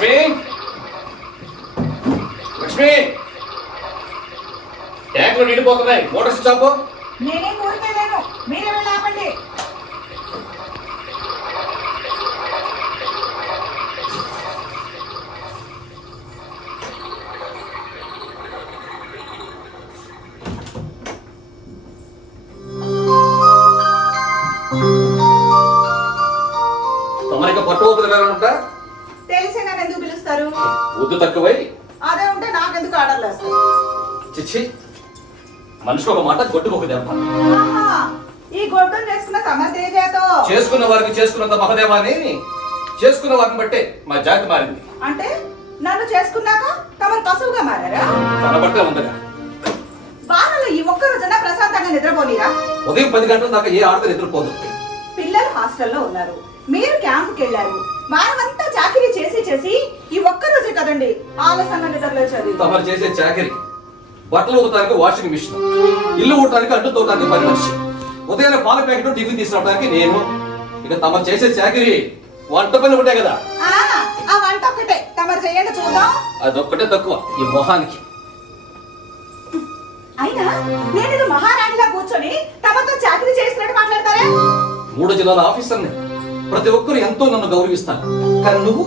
లక్ష్మి లక్ష్మి ట్యాంకులు నిండిపోతున్నాయి, motor switch ఆపు. నేనేం ఊరికెళ్ళాను, మీరే వెళ్ళి ఆపండి. తమరికి పట్టు ఊపిరిట తెలిసి నన్ను ఎందుకు పిలుస్తారు? వద్దు తక్కువై. అదే ఉంటే నాకెందుకు ఆర్డర్లు వేస్తారు? చిచ్చి, మనిషికి ఒక మాట గొడ్డుకు ఒక దెబ్బ. ఈ గొడ్డును చేసుకున్న సమర్థ చేతో చేసుకున్న వారికి చేసుకున్నంత మహదేవాన్ని చేసుకున్న వారిని బట్టే మా జాతి మారింది. అంటే నన్ను చేసుకున్నాక తమరు పశువుగా మారారా? కనబడితే ఉందగా. వారంలో ఈ ఒక్క రోజున ప్రశాంతంగా నిద్రపోనీరా? ఉదయం 10 గంటల దాకా ఏ ఆడత నిద్రపోదు. పిల్లలు హాస్టల్లో ఉన్నారు, మీరు క్యాంపుకి వెళ్ళారు. వారమంతా చాకరీ చేసి చేసి ఈ ఒక్క రోజే కదండి ఆలస్యంగా నిద్రలేచేది. తమరు చేసే చాకరీ బట్టలు ఉతకడానికి వాషింగ్ మిషన్, ఇల్లు ఊడటానికి అంటు తోటానికి 10 మనిషి, ఉదయాన్నే పాల ప్యాకెట్ టిఫిన్ తీసుకురావడానికి నేను. ఇక తమరు చేసే చాకరీ వంట పని ఒకటే కదా. ఆ వంట ఒక్కటే తమరు చేయండి చూద్దాం. అదొక్కటే తక్కువ ఈ మొహానికి. అయినా నేను మహారాణిలా కూర్చొని తమతో చాకరీ చేసినట్టు మాట్లాడతారా? 3 జిల్లాల ఆఫీసర్ని, ప్రతి ఒక్కరు ఎంతో నన్ను గౌరవిస్తాను. కానీ నువ్వు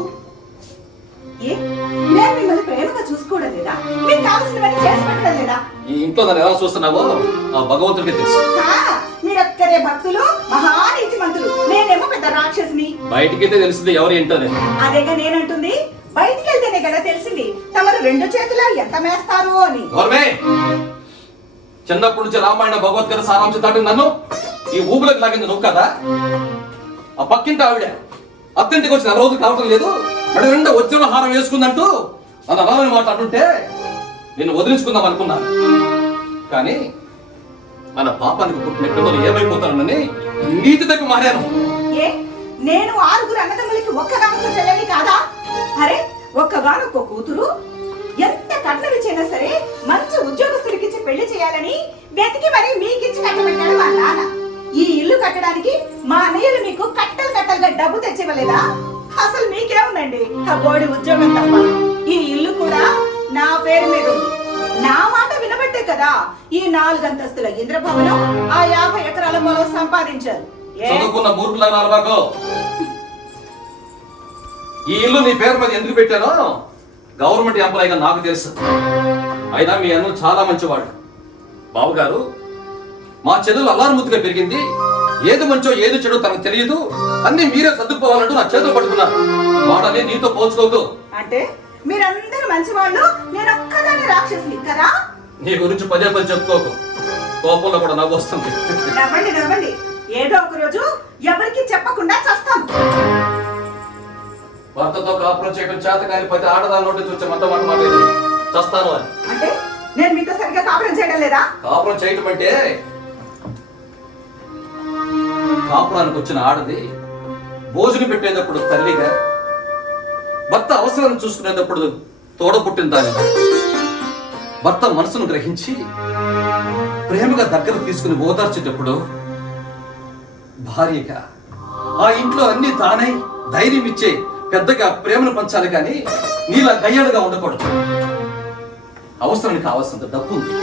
నేను మిమ్మల్ని ప్రేమగా చూసుకోవడం లేదా? మీకు కావాల్సినవన్నీ చేసి పెట్టడం లేదా? ఈ ఇంట్లో నన్ను ఎలా చూస్తున్నావో ఆ భగవంతుడికి తెలుసు. మీరొక్కరే భక్తులు, మహానీతి మంతులు, నేనేమో పెద్ద రాక్షసిని. బయటికైతే తెలిసింది ఎవరు ఏంటో. అదేగా నేనంటుంది, బయటికి వెళ్తేనే కదా తెలిసింది తమరు 2 చేతులా ఎంత మేస్తారు అని. చిన్నప్పటి నుంచి రామాయణ భగవద్గీత సారాంశం దాటి నన్ను ఈ ఊబులకు లాగింది నువ్వు కదా. ఆ పక్కింటి ఆవిడ అత్తింటికి వచ్చి 4 రోజులు కావటం లేదు, మరి 2 వజ్ర హారం వేసుకుందంటూ నన్ను అలాని మాట్లాడుతుంటే నేను వదిలించుకుందాం అనుకున్నాను. కానీ మన పాపానికి పుట్టిన పిల్లలు ఏమైపోతానని నీతి దగ్గర మారాను. నేను 6 అన్నదమ్ములకి ఒక్కగానొక్క చెల్లెలి కాదా? అరే ఒక్కగానొక్క కూతురు, ఎంత కట్నమిచ్చైనా సరే మంచి ఉద్యోగస్తుడికిచ్చి పెళ్లి చేయాలని వెతికి మరీ మీకిచ్చి కట్టబెట్టాడు మా నాన్న. ఈ ఇల్లు కట్టడానికి మా అన్నయ్యలు మీకు కట్టలు కట్టలుగా డబ్బు తెచ్చివ్వలేదా? అసలు మీకేముందండి ఆ బోడి ఉద్యోగం తప్ప. ఈ ఇల్లు కూడా నా పేరు మీద ఉంది. నా మాట వినబట్టే కదా ఈ 4 అంతస్తుల ఇంద్రభవనం, ఆ 50 ఎకరాల పొలం సంపాదించారు. చదువుకున్న మూర్ఖులాగా ఈ ఇల్లు నీ పేరు మీద ఎందుకు పెట్టానో గవర్నమెంట్ ఎంప్లాయీగా నాకు తెలుసు. అయినా మీ అన్న చాలా మంచివాడు. బావగారు, మా చెల్లెలు అల్లారుముద్దుగా పెరిగింది. ఏది మంచో ఏది చెడో తనకు తెలియదు, అన్ని మీరే సర్దుకుపోవాలంటూ నా చేతులు పట్టుకున్నారు. వాడని నీతో పోల్చుకోదు. అంటే మీరందరూ మంచివాళ్ళు, నేను ఒక్కదాన్ని రాక్షసిని కదా? నీ గురించి పదే చెప్పుకోకు, కోపంలో కూడా నవ్వు వస్తుంది. నవ్వండి నవ్వండి, ఏదో ఒక రోజు ఎవరికి చెప్పకుండా చస్తాను. భర్తతో కాపురం చేయడం చేత కానీ 10 ఆడదాని నోటి చూసే మాట మాట్లాడేది చస్తాను అని. అంటే నేను మీతో సరిగ్గా కాపురం చేయడం లేదా? కాపురం చేయటం అంటే కాపురానికి వచ్చిన ఆడది భోజనం పెట్టేటప్పుడు తల్లిగా, భర్త అవసరాన్ని చూసుకునేటప్పుడు తోడ పుట్టిన దానిగా, భర్త మనసును గ్రహించి ప్రేమగా దగ్గర తీసుకుని ఓదార్చేటప్పుడు భార్యగా, ఆ ఇంట్లో అన్ని తానై ధైర్యం ఇచ్చే పెద్దగా ప్రేమను పంచాలి కానీ నీలా గయ్యాడుగా ఉండకూడదు. అవసరానికి కావాల్సినంత డబ్బు ఉంది.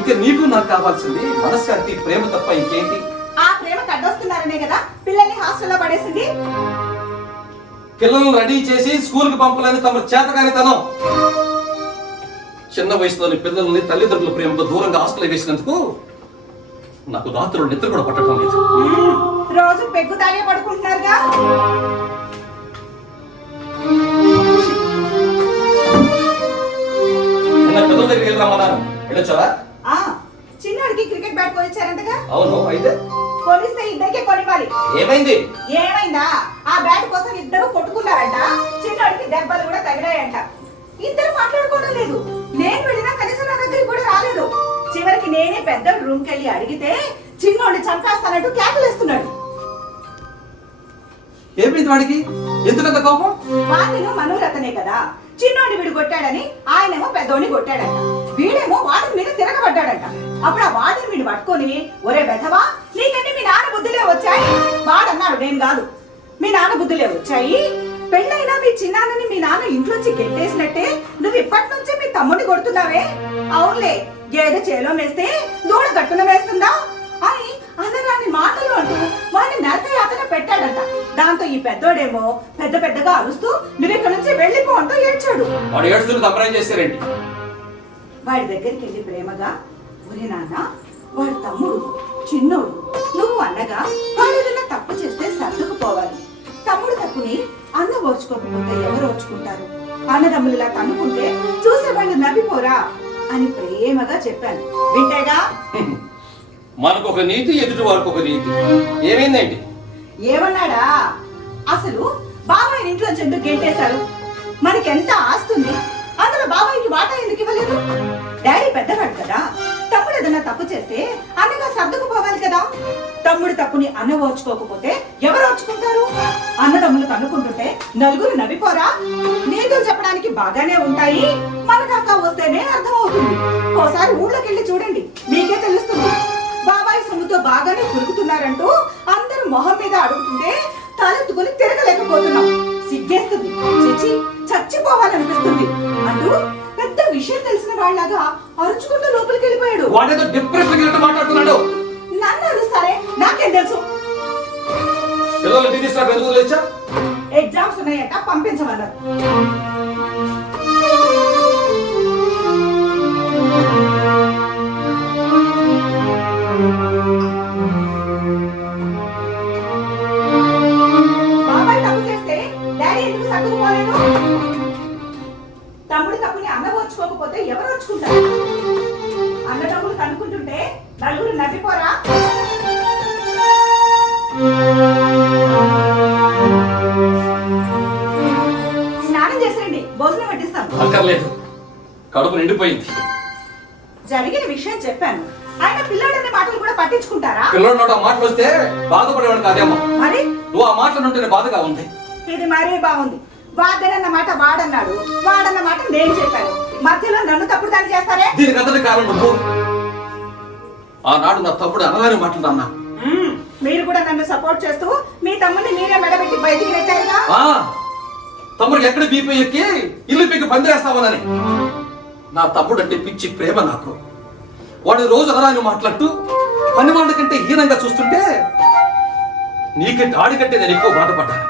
ఇంకా నీకు నాకు కావాల్సింది మనశ్శాంతి, ప్రేమ తప్ప ఇంకేంటి? ఆ ప్రేమ కడ్డొస్తున్నారనే కదా పిల్లల్ని హాస్టల్లో పడేసింది. పిల్లలను రెడీ చేసి స్కూల్ కి పంపాలని తమ చేతకానితనం. చిన్న వయసులోని పిల్లల్ని తల్లిదండ్రుల ప్రేమతో దూరంగా హాస్టల్ వేసినందుకు నాకు రాత్రులు నిద్ర కూడా పట్టడం లేదు. రోజు పెగ్గు తాగే పడుకుంటున్నారుగా. పిల్లల దగ్గరికి వెళ్ళమన్నాను, వెళ్ళొచ్చావా? చిన్నడికి క్రికెట్ బ్యాట్ కొనిచ్చారంటగా? అవును. అయితే కొనిస్తే ఇద్దరికే కొనివ్వాలి. ఏమైంది? ఏమైందా? ఆ బ్యాట్ కోసం ఇద్దరు కొట్టుకున్నారంట. చిన్నడికి దెబ్బలు కూడా తగిలాయంట. ఇద్దరు మాట్లాడుకోవడం లేదు. నేను వెళ్ళినా కనీసం నా దగ్గరికి కూడా రాలేదు. చివరికి నేనే పెద్ద రూమ్ కెళ్ళి అడిగితే చిన్నోడిని చంపేస్తానంటూ కేకలేస్తున్నాడు. ఏమైంది వాడికి? ఎందుకంత కోపం? వాడిను మనోరతనే కదా. చిన్నోడి వీడు కొట్టాడని ఆయనేమో పెద్దోడిని కొట్టాడంట. వీడేమో వాడి మీద తిరగబడ్డాడంట. అప్పుడు ఆ వాడిని వీడు పట్టుకొని, ఒరే బెధవా, నీకంటే మీ నాన్న బుద్ధులే వచ్చాయి. వాడన్నాడు, నేను కాదు, మీ నాన్న బుద్ధులే వచ్చాయి, పెళ్ళైనా మీ చిన్నాన్నని మీ నాన్న ఇంట్లోంచి గెట్టేసినట్టే నువ్వు ఇప్పటి నుంచి మీ తమ్ముడిని కొడుతున్నావే. అవునులే, గేదె చేలో వేస్తే దూడ గట్టున వేస్తుందా అని అనరాని మాటలు అంటూ వాడిని నరక యాతన పెట్టాడంట. దాంతో ఈ పెద్దోడేమో పెద్ద పెద్దగా అరుస్తూ నువ్వు ఇక్కడ నుంచి వెళ్ళిపో అంటూ ఏడ్చాడు. వాడు ఏడుస్తున్న తమరేం చేశారేంటి? వాడి దగ్గరికి వెళ్ళి ప్రేమగా, ఒరే నాన్న, వాడు తమ్ముడు చిన్నోడు, నువ్వు అన్నగా వాడు ఏదైనా తప్పు చేస్తే సర్దుకుపోవాలి. తమ్ముడు తప్పుని అన్న ఓర్చుకోకపోతే ఎవరు ఓర్చుకుంటారు? అన్నదమ్ములులా తన్నుకుంటే చూసేవాళ్ళు నవ్విపోరా అని ప్రేమగా చెప్పాను. వింటేగా? మనకు ఒక నీతి, ఎదుటి వారికి ఒక నీతి. ఏమైందేంటి? ఏమన్నాడా? అసలు బాబాయ్ ఇంట్లో ఎందుకు గెంటేశారు? మనకెంత ఆస్తుంది, అందులో బాబాయ్కి వాటా ఎందుకు ఇవ్వలేదు? డాడీ పెద్దవాడు కదా, తమ్ముడు ఏదైనా తప్పు చేస్తే అన్నగా సర్దుకుపోవాలి కదా. తమ్ముడు తప్పుని అన్న ఓర్చుకోకపోతే ఎవరు ఓర్చుకుంటారు? అన్నదమ్ములు తన్నుకుంటుంటే నలుగురు నవ్విపోరా? నీతులు చెప్పడానికి బాగానే ఉంటాయి, మన దాకా వస్తేనే అర్థం అవుతుంది. ఓసారి ఊళ్ళోకి వెళ్ళి చూడండి, మీకే తెలుస్తుంది. బాబాయ్ సొమ్ముతో బాగానే కురుకుతున్నారంటూ అందరూ మొహం మీద అడుగుతుంటే తలెత్తుకుని తిరగలేకపోతున్నాం. సిగ్గేస్తుంది, చిచి చచ్చిపోవాలనిపిస్తుంది అంటూ పెద్ద విషయం తెలిసిన వాళ్ళగా అరుచుకుంటూ లోపలికి వెళ్ళిపోయాడు. వాడేదో డిప్రెషన్ మాట్లాడుతున్నాడు. నన్ను అరుస్తారే, నాకేం తెలుసు? పిల్లలు టీవీ స్టార్ ఎందుకు లేచా? ఎగ్జామ్స్ ఉన్నాయట, పంపించమన్నారు. బాబాయ్ తప్పు చేస్తే డాడీ ఎందుకు సర్దుకుపోలేదు? తమ్ముడు తప్పుని అన్న ఓర్చుకోకపోతే ఎవరు ఓర్చుకుంటారు? అన్నదమ్ములు కనుక్కుంటుంటే నలుగురు నవ్విపోరా? స్నానం చేసేయండి, భోజనం వడ్డిస్తాం. అక్కర్లేదు, కడుపు నిండిపోయింది. జరిగిన విషయం చెప్పాను, ఆయన పిల్లాడనే మాటలు కూడా పట్టించుకుంటారా? పిల్లడు నోట మాటలు వస్తే బాధపడేవాడు కాదేమో. మరి నువ్వు ఆ మాటలు ఉంటేనే బాధగా ఉంది. ఇది మరీ బాగుంది. వాడనన్న మాట వాడన్నాడు, వాడన్న మాట నేను చెప్పాను. మధ్యలో నన్ను తప్పుడు దాన్ని చేస్తారే? దీనికి అంతటి కారణం నువ్వు. ఆనాడు నా తమ్ముడు అనగానే మాటలు అన్నా. మీరు కూడా నన్ను సపోర్ట్ చేస్తూ మీ తమ్ముడిని మీరే మెడబెట్టి బయటికి నెట్టారుగా. తమ్ముడికి ఎక్కడ బీపీ ఎక్కి ఇల్లు పీకి పందిరేస్తావనని. నా తమ్ముడు అంటే పిచ్చి ప్రేమ నాకు. వాడు రోజు అనరాని మాట్లాడుతూ పని వాళ్ళ కంటే హీనంగా చూస్తుంటే నీకంటే ఆడికంటే నేను ఎక్కువ బాధపడ్డాను.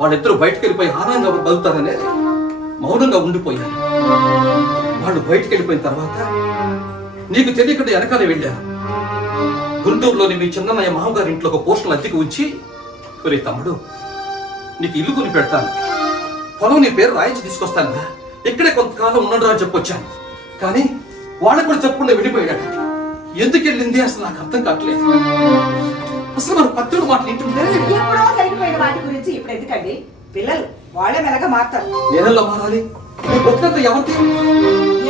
వాళ్ళిద్దరూ బయటకు వెళ్ళిపోయి ఆనందంగా బతుకుతారనే మౌనంగా ఉండిపోయాను. వాళ్ళు బయటకు వెళ్ళిపోయిన తర్వాత నీకు తెలియకుండా వెనకాలే వెళ్ళాను. గుంటూరులోని మీ చిన్నయ్య మామగారి ఇంట్లో ఒక పోస్టులు అద్దెకి ఉంచి, ఒరే తమ్ముడు, నీకు ఇల్లు కొని పెడతాను, పొలం నీ పేరు రాయించి తీసుకొస్తాను, ఇక్కడే కొంతకాలం ఉండడు అని చెప్పొచ్చాను. కానీ వాళ్ళకు కూడా చెప్పకుండా వెళ్ళిపోయాడు. ఎందుకు వెళ్ళింది అసలు నాకు అర్థం కావట్లేదు. అసలు మన పత్రుడు మాటలు ఏంటంటే ఎప్పుడో జరిగిపోయిన వాటి గురించి ఇప్పుడు ఎందుకండి? పిల్లలు వాళ్ళే మెల్లగా మారుతారు. నేనెలా మారాలి? ఎవరికి?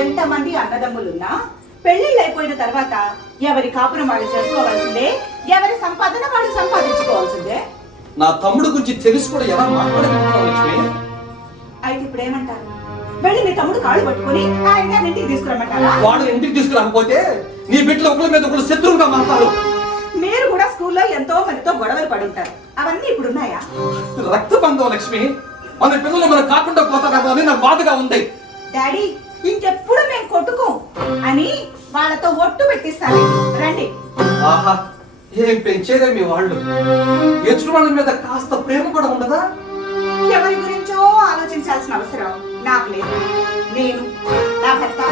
ఎంతమంది అన్నదమ్ములున్నా పెళ్లిళ్ళు అయిపోయిన తర్వాత ఎవరి కాపురం వాళ్ళు చేసుకోవాల్సిందే, ఎవరి సంపాదన వాళ్ళు సంపాదించుకోవాల్సిందే. నా తమ్ముడు గురించి తెలిసి కూడా ఎలా మాట్లాడగలుగుతావు లక్ష్మి? అయితే ఇప్పుడు ఏమంటారు? వెళ్ళి మీ తమ్ముడు కాళ్ళు పట్టుకుని ఆయన ఇంటికి తీసుకురమ్మంటారా? వాడు ఇంటికి తీసుకురాకపోతే నీ బిడ్డలు ఒకరి మీద ఒకరు శత్రువుగా మారుతారు. మీరు కూడా స్కూల్లో ఎంతో మందితో గొడవలు పడి ఉంటారు, అవన్నీ ఇప్పుడు ఉన్నాయా? రక్తబంధం లక్ష్మి. మన పిల్లలు మనం కాకుండా పోతారేమో అని నాకు బాధగా ఉంది. డాడీ, ఇంకెప్పుడు మేము కొట్టుకోం అని వాళ్ళతో ఒట్టు పెట్టిస్తాను. రండి. ఆహా, ఏం పెంచేదే మీ వాళ్ళు. ఎదుటి వాళ్ళ మీద కాస్త ప్రేమ కూడా ఉండదా? ఎవరి గురించో ఆలోచించాల్సిన అవసరం నాకు లేదు. నేను, నా భర్త,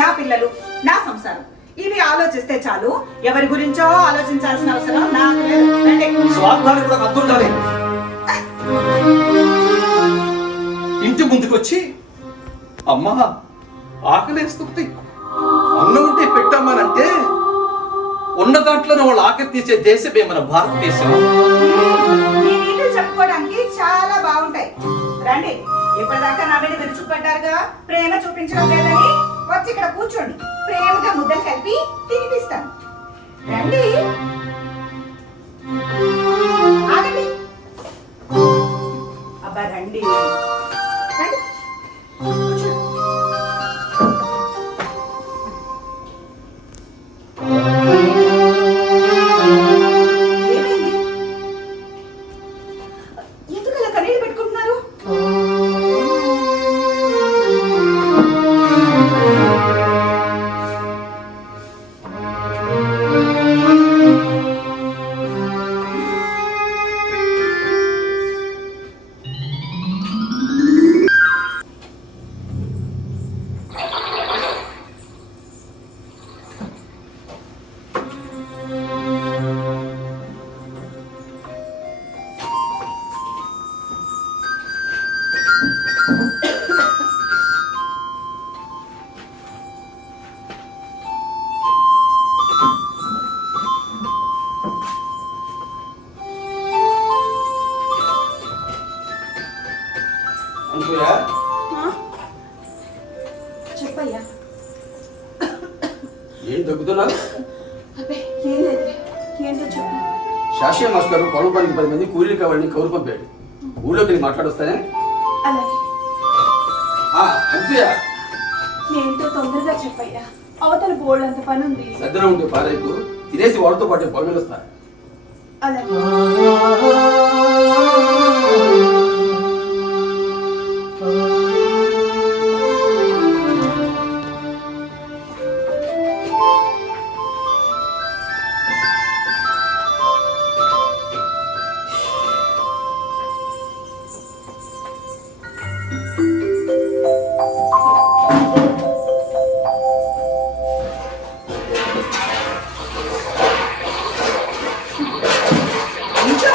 నా పిల్లలు, నా సంసారం, ఇవి ఆలోచిస్తే చాలు. ఎవరి గురించో ఆలోచించాల్సిన అవసరం నాకు లేదు. రండి. స్వార్థానికి కూడా అర్థం ఉండాలి. ఇంటి ముందుకు వచ్చి, అమ్మా ఆకలేస్తుంది, అన్నం ఉంటే పెట్టామనంటే ఉన్న దాంట్లోనే వాళ్ళు ఆకలి తీసే దేశమే మన భారతదేశం. ఈ నీతులు చెప్పుకోవడానికి చాలా బాగుంటాయి. రండి. ఇప్పటిదాకా నా మీద విరుచుకుపడ్డారుగా, ప్రేమ చూపించడం లేదని. వచ్చి ఇక్కడ కూర్చోండి, ప్రేమగా ముద్దలు కలిపి తినిపిస్తాను. రండి. ఆగండి. అబ్బా రండి. రండి. కూర్చోండి. ఏమైంది? ఎందుకు అలా కన్నీళ్ళు పెట్టుకుంటున్నారు? చేసో చెప్పు. శాస్త్రీయ మాస్టర్ పొలం పనికి 10 మంది కూలీలు కావాలని కౌరు పంపాడు. ఊళ్ళోకి వెళ్ళి మాట్లాడొస్తానే. అలాగే. అంతేయా? ఏంటో తొందరగా చెప్పయ్యా, అవతల బోర్డు అంత పని ఉంది. సద్దన ఉంటే పారేకు తినేసి వాళ్ళతో పాటు పొలం వస్తా. అలాగే.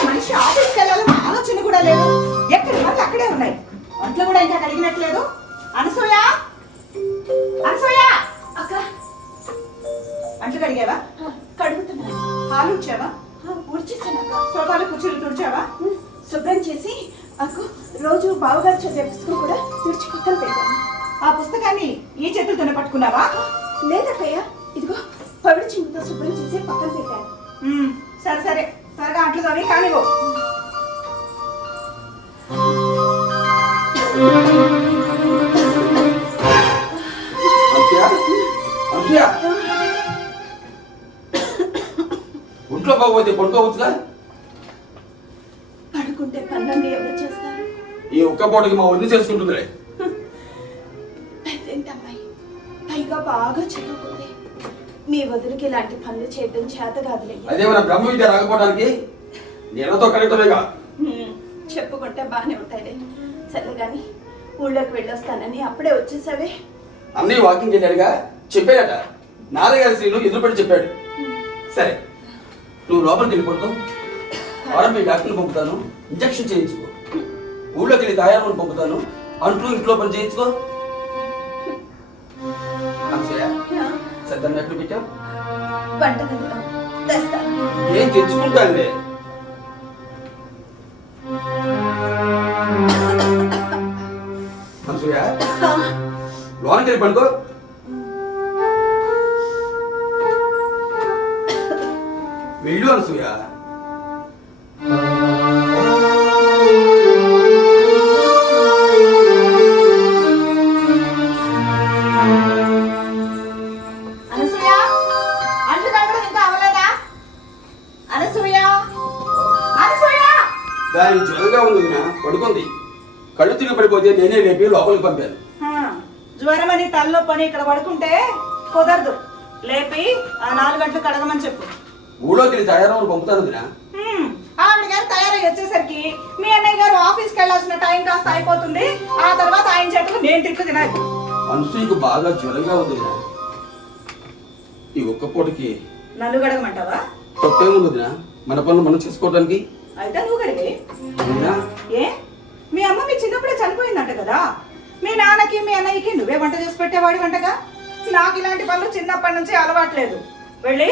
మనిషి ఆఫీస్కి వెళ్ళాలని ఆలోచన కూడా లేదు. ఎక్కడి పనులు అక్కడే ఉన్నాయి. అంట్లు కూడా ఇంకా కడిగినట్లేదు. అనసూయ, అనసూయ అక్క, అంట్లు కడిగావా? కడుగుతున్నా. హాలు ఉడ్చావా? ఊడ్చేసాను అక్క. సోఫాలు కుర్చీలు తుడిచావా? శుభ్రం చేసి అక్క రోజు బావగారు చదివే పుస్తకం కూడా తుడిచి పక్కన పెట్టాను. ఆ పుస్తకాన్ని ఈ చేతులతోనే పట్టుకున్నావా? లేదక్కయ్య, ఇదిగో పవిడి చింతతో శుభ్రం చేసి పక్కన పెట్టాను. సరే సరే, త్వరగా అంట్లు తోని కానివ్వు. ఒంట్లో బాగోతే పడుకోవచ్చుగా. పడుకుంటే పనులన్నీ ఎవరు చేస్తారు? ఈ ఒక్క పూటకి మా వదిలి చేసుకుంటుందిలే. పెద్దంటి అమ్మాయి, పైగా బాగా చదువుకుంది. మీ వదిలికి ఇలాంటి పనులు చేయడం చేత కాదులయ్యా. అదేమన్నా బ్రహ్మ విద్య రాకపోవడానికి నీళ్ళతో కడగటమేగా. చెప్పుకుంటే బాగానే ఉంటాయిలే. సరే గాని ఊళ్ళోకి వెళ్ళొస్తానని అప్పుడే వచ్చేసావే. అన్నయ్య వాకింగ్ వెళ్ళాడుగా, చెప్పాడట. నారాయణ గారి శ్రీను ఎదురుపడి చెప్పాడు. సరే, నువ్వు లోపలికి వెళ్ళి పడుకో. మీ డాక్టర్ని పంపుతాను, ఇంజక్షన్ చేయించుకో. ఊళ్ళోకి వెళ్ళి తాయారుని పంపుతాను, అంట్లు ఇంట్లో పని చేయించుకో. సద్దన్న ఎప్పుడు పెట్టావు? వంటగదిలో తెస్తాను. ఏం తెచ్చుకుంటానులే. అనసూయ, లోనకి వెళ్ళి పడుకో. వెళ్ళు అనసూయ. అనసూయ, అంట్లు కడగడం ఇంకా అవ్వలేదా? అనసూయ, అనసూయ. దానికి జ్వరంగా ఉంది వదినా, పడుకుంది. కళ్ళు తిరిగి పడిపోతే నేనే లేపి లోపలికి పంపాను. జ్వరం అని తల్లో పని ఇక్కడ పడుకుంటే కుదరదు. లేపి ఆ 4 గంటలు కడగమని చెప్పు. ఊళ్ళోకి వెళ్ళి తయారవని పంపుతాను వదినా. ఆవిడ గారు తయారై వచ్చేసరికి మీ అన్నయ్య గారు ఆఫీస్కి వెళ్ళాల్సిన టైం కాస్త అయిపోతుంది. ఆ తర్వాత ఆయన చేతులు నేను తిట్లు తినాలి. మనసుకు బాగా జ్వరంగా ఉంది వదినా. ఈ ఒక్క పూటకి నన్ను గడగమంటావా? తప్పేముంది వదినా, మన పనులు మనం చేసుకోవడానికి. అయితే నువ్వు గడిగే. వదినా, ఏ మీ అమ్మ మీ చిన్నప్పుడే చనిపోయిందంట కదా. మీ నాన్నకి మీ అన్నయ్యకి నువ్వే వంట చేసి పెట్టేవాడి వంటగా. నాకు ఇలాంటి పనులు చిన్నప్పటి నుంచి అలవాట్లేదు. వెళ్ళి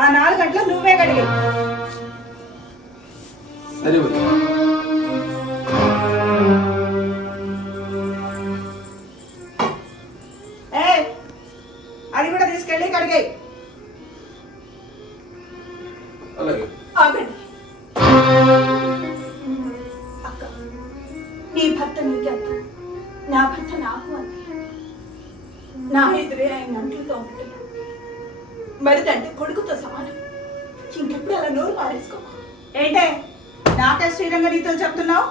ఆ 4 గంటలు నువ్వే గడిగే. సరే వదినా. అది కూడా తీసుకెళ్ళి కడిగాయి. అలాగే. ఆగండి అక్క, నీ భర్త నీకెంత, నా భర్త నాకు అంతే. నా ఎదురే ఆయన అంట్లతో ఉంటే మరిదంటే కొడుకుతో సమానం. ఇంకెప్పుడు అలా నోరు పారేసుకో. ఏంటే నాకే శ్రీరంగ నీతులు చెప్తున్నావు?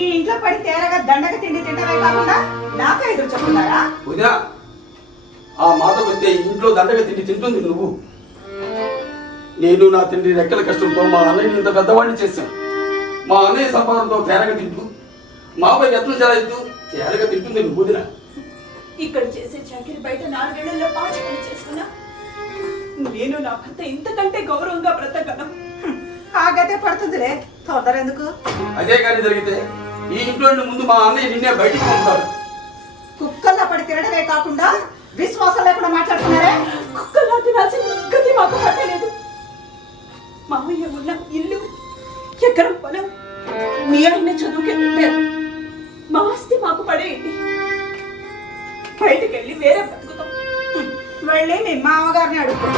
ఈ ఇంట్లో పడి తేరగా దండగ తిండి తింటమే కాకుండా నాకే ఎదురు చెప్తున్నారా? వదినా, ఆ మాటకు వస్తే ఇంట్లో దండగా తిండి తింటుంది నువ్వు. నేను నా తండ్రి రెక్కల కష్టంతో మా అన్నయ్యని ఇంత పెద్దవాడిని చేశాను. మా అన్నయ్య సంపాదనతో తేరగా తింటూ, మాపై ఎత్తులు చెలాయిస్తూ తేరగా తింటుంది నువ్వు వదినా. ఇక్కడ చేసే చాకిరి బయట 4 ఏళ్లలో పాచి పని చేసుకున్నా నేను నా భర్త ఇంతకంటే గౌరవంగా బ్రతకను. ఆగతే పడుతుందిలే, తొందర ఎందుకు? అదే కానీ జరిగితే ఈ ఇంట్లో ముందు మా అన్నయ్య నిన్నే బయటికి పంపుతారు. కుక్కల్లా పడి తినడమే కాకుండా విశ్వాసం లేకుండా మాట్లాడుతున్నారే. కుక్కలా తినాల్సిన గతి మాకు పట్టలేదు. మామయ్య ఉన్న ఇల్లు, ఎకరం పొలం మీ ఆయన చదువుకే పెట్టారు. మా ఆస్తి మాకు పడేయండి, బయటకు వెళ్ళి వేరే బతుకుతాం. వెళ్ళి మీ మామగారిని అడుగు.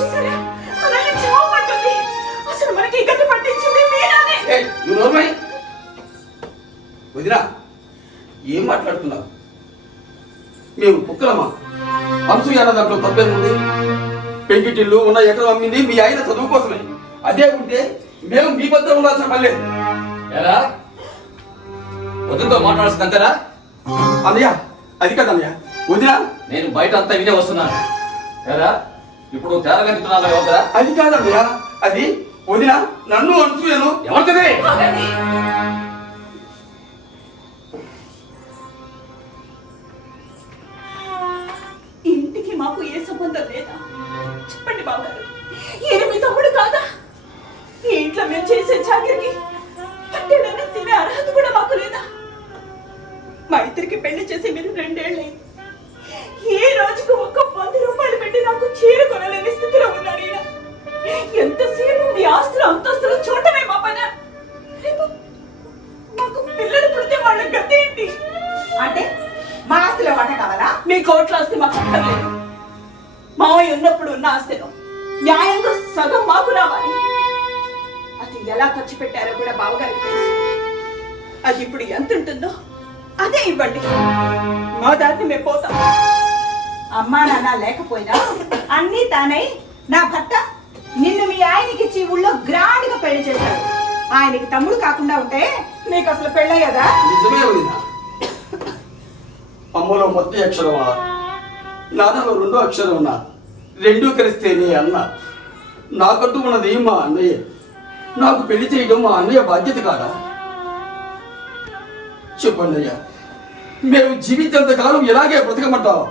చూసారా, అలా ఈ గతి పట్టించింది మీరానే. ఏయ్, నువ్వు నోర్మై వదినా, ఏం మాట్లాడుతున్నావు? మేము కుక్కలమా? అంశు అన్న దాంట్లో తప్పేముంది? పెంకిటిల్లు ఉన్న ఎకరం అమ్మింది మీ ఆయన చదువు కోసమే. అదే ఉంటే మేము మీ పద్ధతి ఉండాల్సిన పల్లె. ఎరా వదినతో మాట్లాడాల్సిందంటారా? అన్నయ్య, అది కదన్నయ్య. వదినా, నేను బయట అంతా వినే వస్తున్నాను. ఎరా ఇప్పుడు తేరగా నింటున్నాను ఎవరా? అది కాదన్నయ్య. అది వదినా, నన్ను అంశుయను ఎవరిది? ఆగండి. ఈ ఇంటికి మాకు ఏ సంబంధం లేదా? చెప్పండి బావగారు, ఈయన మీ తమ్ముడు కాదా? ఈ ఇంట్లో మేము చేసే చాకరికి పట్టేడని తినే అర్హత కూడా మాకు లేదా? మా ఇద్దరికి పెళ్లి చేసి మీరు 2 ఏళ్ళైంది. ఏ రోజుకు ఒక్క 100 రూపాయలు పెట్టి నాకు చీర కొనలేని స్థితిలో ఉన్నాడు ఈయన. ఎంతసేపు మీ ఆస్తులు అంతస్తులు చూడటమే మా పని. రేపు మాకు పిల్లలు పుడితే వాళ్ళ గతి ఏంటి? అంటే మా ఆస్తిలో వాట కావాలా? మీ కోట్ల ఆస్తి మాకు అక్కర్లేదు. మావయ్య ఉన్నప్పుడు ఉన్న ఆస్తిలో న్యాయంగా సగం మాకు రావాలి. అది ఎలా ఖర్చు పెట్టారో కూడా బావగారికి తెలుసు. అది ఇప్పుడు ఎంత ఉంటుందో అదే ఇవ్వండి. మా దాన్ని మేము పోతాం. అమ్మా నాన్న లేకపోయినా అన్నీ తానై నా భర్త నిన్ను మీ ఆయనకిచ్చి ఊళ్ళో గ్రాండ్ గా పెళ్లి చేశాడు. ఆయనకి తమ్ముడు కాకుండా ఉంటే మీకు అసలు పెళ్ళయ్యదా? నిజమే వదినా. అమ్మలో మొదటి అక్షరమా, నాన్నలో 2వ అక్షరం ఉన్నా, 2 కలిస్తేనే అన్న. నాకంటూ ఉన్నది మా అన్నయ్య. నాకు పెళ్లి చేయడం మా అన్నయ్య బాధ్యత కాదా? చెప్పండి అయ్యా, మేము జీవితంత కాలం ఇలాగే బ్రతకమంటావా?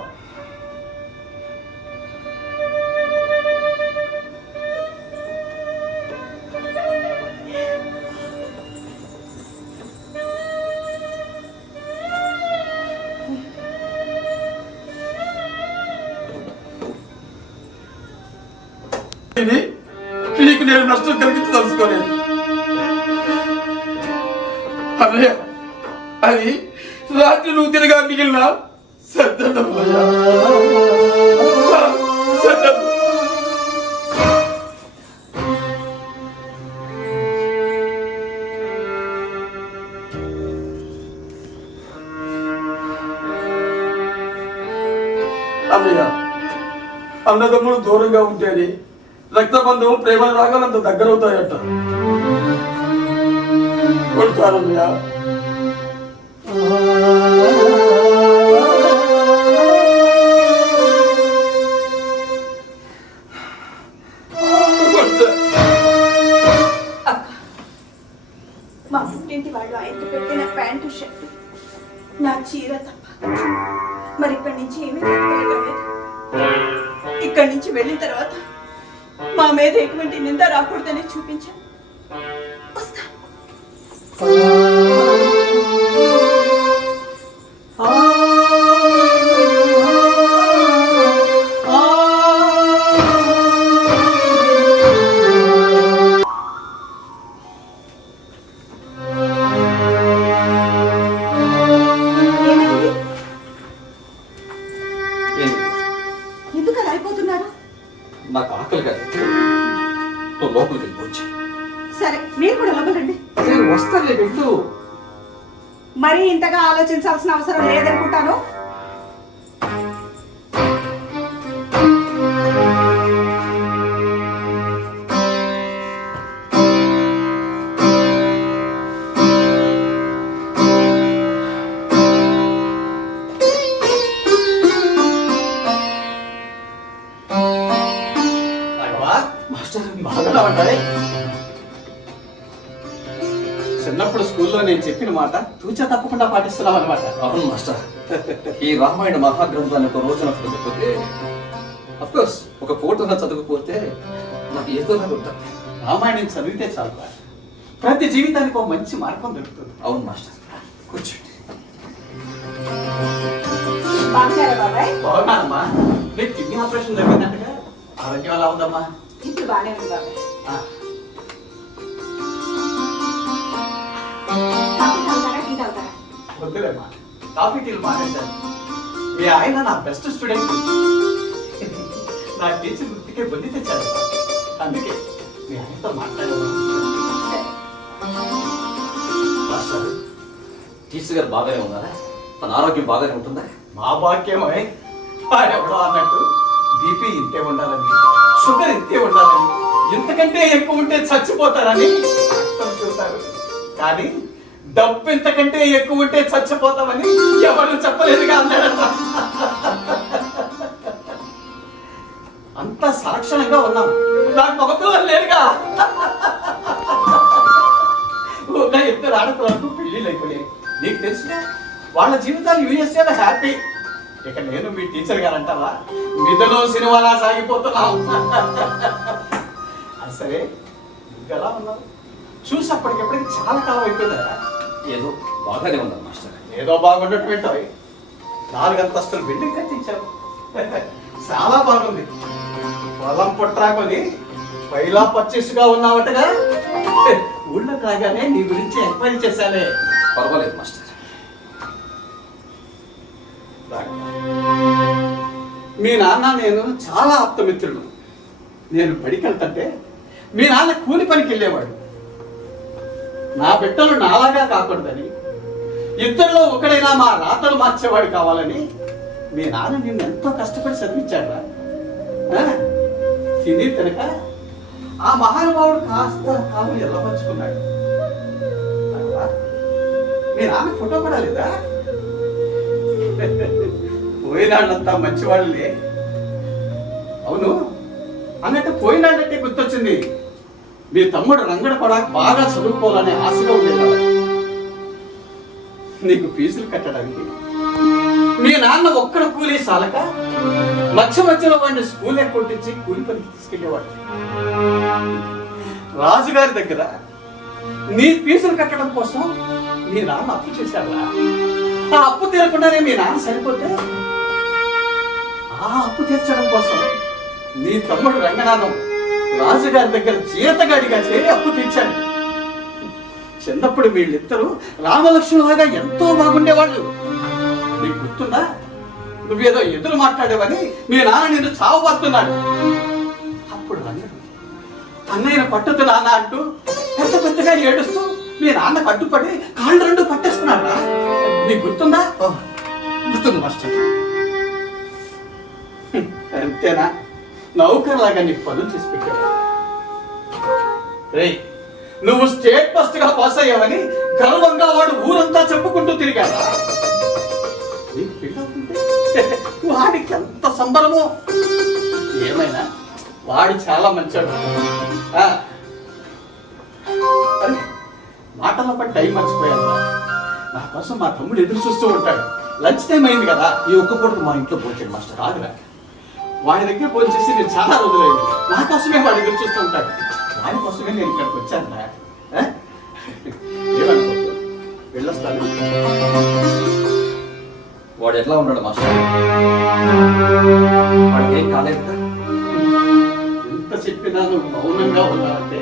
నీకు నేను నష్టం కలిగించి తెలుసుకోలేదు అన్నయ్య. అది రాత్రి నువ్వు తిరగా మిగిలిన సద్దన్నం అయ్యా. సద్దన్నం. అన్నయ్య, అన్నదమ్ముడు దూరంగా ఉంటేనే రక్తబంధం ప్రేమ రాగాలంత దగ్గరవుతాయట. కొడతానన్నయ్య. అక్క, మా ఇంటి వాళ్ళు ఆయనకు పెట్టిన ప్యాంటు షర్టు నా చీర తప్ప మరి ఇక్కడి నుంచి ఏమీ తీసుకెళ్ళలేదు. ఇక్కడి నుంచి వెళ్ళిన తర్వాత మా మీద ఎటువంటి నింద రాకూడదని చూపించాను. వస్తా. ఏమైంది? ఏంది? ఎందుకు అలా అయిపోతున్నారు? నాకు ఆకలి కాదు. నువ్వు లోపలికి వెళ్ళిపోవచ్చు. సరే మీరు కూడా లోపలండి. నేను వస్తానులే వెళ్ళు. మరి ఇంతగా ఆలోచించాల్సిన అవసరం లేదనుకుంటాను. చిన్నప్పుడు స్కూల్లో నేను చెప్పిన మాట తూచా తప్పకుండా పాటిస్తున్నాం అనమాట. అవును మాస్టర్. ఈ రామాయణ మహాగ్రంథాన్ని ఒక రోజున చదవకపోతే, అఫ్కోర్స్ ఒక ఫోటోలో చదవకపోతే నాకు ఏదో ఉంటుంది. రామాయణం చదివితే చాలు, ప్రతి జీవితానికి ఒక మంచి మార్గం దొరుకుతుంది. అవును మాస్టర్. కూర్చోండి. బాగున్నారా బాబాయ్? బాగున్నానమ్మా. నీకు కిడ్నీ ఆపరేషన్ జరిగిందంటగా, ఆరోగ్యం ఎలా ఉందమ్మా? ఇప్పుడు బాగానే ఉంది బాబాయ్. కాఫీ తాగుతారా, టీ తాగుతారా? వద్దులేమ్మా, కాఫీ టీలు మానేశాను. మీ ఆయన నా బెస్ట్ స్టూడెంట్. నా టీచర్ వృత్తికే బుద్ధి తెచ్చారు. అందుకే మీ ఆయనతో మాట్లాడాను. టీచర్ గారు బాగానే ఉన్నారా? తన ఆరోగ్యం బాగానే ఉంటుందా? మా భాగ్యమే. వాడెవడో అన్నట్టు బీపీ ఇంతే ఉండాలని, షుగర్ ఇంతే ఉండాలని, ఇంతకంటే ఎక్కువ ఉంటే చచ్చిపోతారని చూస్తారు. కానీ డబ్బు ఇంతకంటే ఎక్కువ ఉంటే చచ్చిపోతామని ఎవరు చెప్పలేదుగా అన్నాడట. అంత సాక్షణంగా ఉన్నాం. నాకు మగపిల్లలు లేరుగా. ఉన్న ఇద్దరు ఆడపిల్లలకు పెళ్లిళ్ళు అయిపోయాయి. నీకు తెలుసుగా వాళ్ళ జీవితాలు యూఎస్ఏలో హ్యాపీ. ఇక నేను మీ టీచర్ గారు అంటావా, మిథలో సినిమాలా సాగిపోతున్నావు. అది సరే, ఇంకెలా ఉన్నావు? చూసి అప్పటికెప్పటికి చాలా కాలం అయిపోయిందా? ఏదో బాగానే ఉన్నాను మాస్టర్. ఏదో బాగుండట్టు పెట్టావు. 4 అంతస్తులు బిల్డింగ్ కట్టించావు. చాలా బాగుంది. పొలం పుట్రాకొని పైలా పచ్చిగా ఉన్నావటగా. ఊళ్ళోకి రాగానే నీ గురించి ఎంక్వైరీ చేశానే. పర్వాలేదు మాస్టర్. మీ నాన్న నేను చాలా ఆప్తమిత్రుడు. నేను బడికి వెళ్తుంటే మీ నాన్న కూలి పనికి వెళ్ళేవాడు. నా బిడ్డలు నాలాగా కాకూడదని, ఇద్దరిలో ఒకడైనా మా రాతలు మార్చేవాడు కావాలని మీ నాన్న నిన్ను ఎంతో కష్టపడి చదివించాడా? తిని తినక ఆ మహానుభావుడు కాస్త కాలం ఎల్లపరుచుకున్నాడు. మీ నాన్న ఫోటో కూడా లేదా? పోయినాళ్ళంతా మంచివాళ్ళే. అవును అన్నట్టు పోయినాళ్ళంటే గుర్తొచ్చింది. మీ తమ్ముడు రంగడ కూడా బాగా చదువుకోవాలని ఆశగా ఉండేది. నీకు ఫీజులు కట్టడానికి మీ నాన్న ఒక్కడ కూలీ సాలక మధ్యలో వాడిని స్కూల్ కొట్టించి కూలి పనికి తీసుకెళ్లేవాడు. రాజుగారి దగ్గర నీ ఫీజులు కట్టడం కోసం మీ నాన్న అప్పు చేశాడా? ఆ అప్పు తీరకుండానే మీ నాన్న సరిపోతే ఆ అప్పు తీర్చడం కోసం నీ తమ్ముడు రంగనాథం రాజుగారి దగ్గర జీతగాడిగా చేరి అప్పు తీర్చాడు. చిన్నప్పుడు వీళ్ళిద్దరూ రామలక్ష్మణులాగా ఎంతో బాగుండేవాళ్ళు. నీకు గుర్తుందా? నువ్వేదో ఎదురు మాట్లాడేవని మీ నాన్న నిన్ను చావబడుతున్నాడు. అప్పుడు రంగడు అన్నయ్యను పట్టుతు నాన్న అంటూ పెద్ద పెద్దగా ఏడుస్తూ మీ నాన్న కట్టుపడి కాళ్ళు 2 పట్టేస్తున్నాడా? నీకు గుర్తుందా? గుర్తుంది మాస్టర్. అంతేనా? నౌకర్లాగా నీకు పనులు చేసి పెట్టాడు. రేయ్, నువ్వు స్టేట్ ఫస్ట్ గా పాస్ అయ్యావని గర్వంగా వాడు ఊరంతా చెప్పుకుంటూ తిరిగాడా? నీకు పెళ్ళవుతుంటే వాడికి ఎంత సంబరమో. ఏమైనా వాడు చాలా మంచాడు. మాటల పట్టి టైం మర్చిపోయాను. నా కోసం మా తమ్ముడు ఎదురు చూస్తూ ఉంటాడు. లంచ్ టైం అయింది కదా. ఈ ఒక్క పూటకు మా ఇంట్లో పోచాడు మాస్టర్. రాదురా, వాడి దగ్గర ఫోన్ చేసి నేను చాలా రోజులైంది. నా కోసమే వాడు ఎదురు చూస్తూ ఉంటాడు. వాడి కోసమే నేను ఇక్కడికి వచ్చాను. ఏమనుకోవద్దు, వెళ్ళొస్తాను. వాడు ఎట్లా ఉన్నాడు మాస్టర్? వాడికి ఏం కాలేదు. ఎంత చెప్పినా నువ్వు మౌనంగా ఉన్నావంటే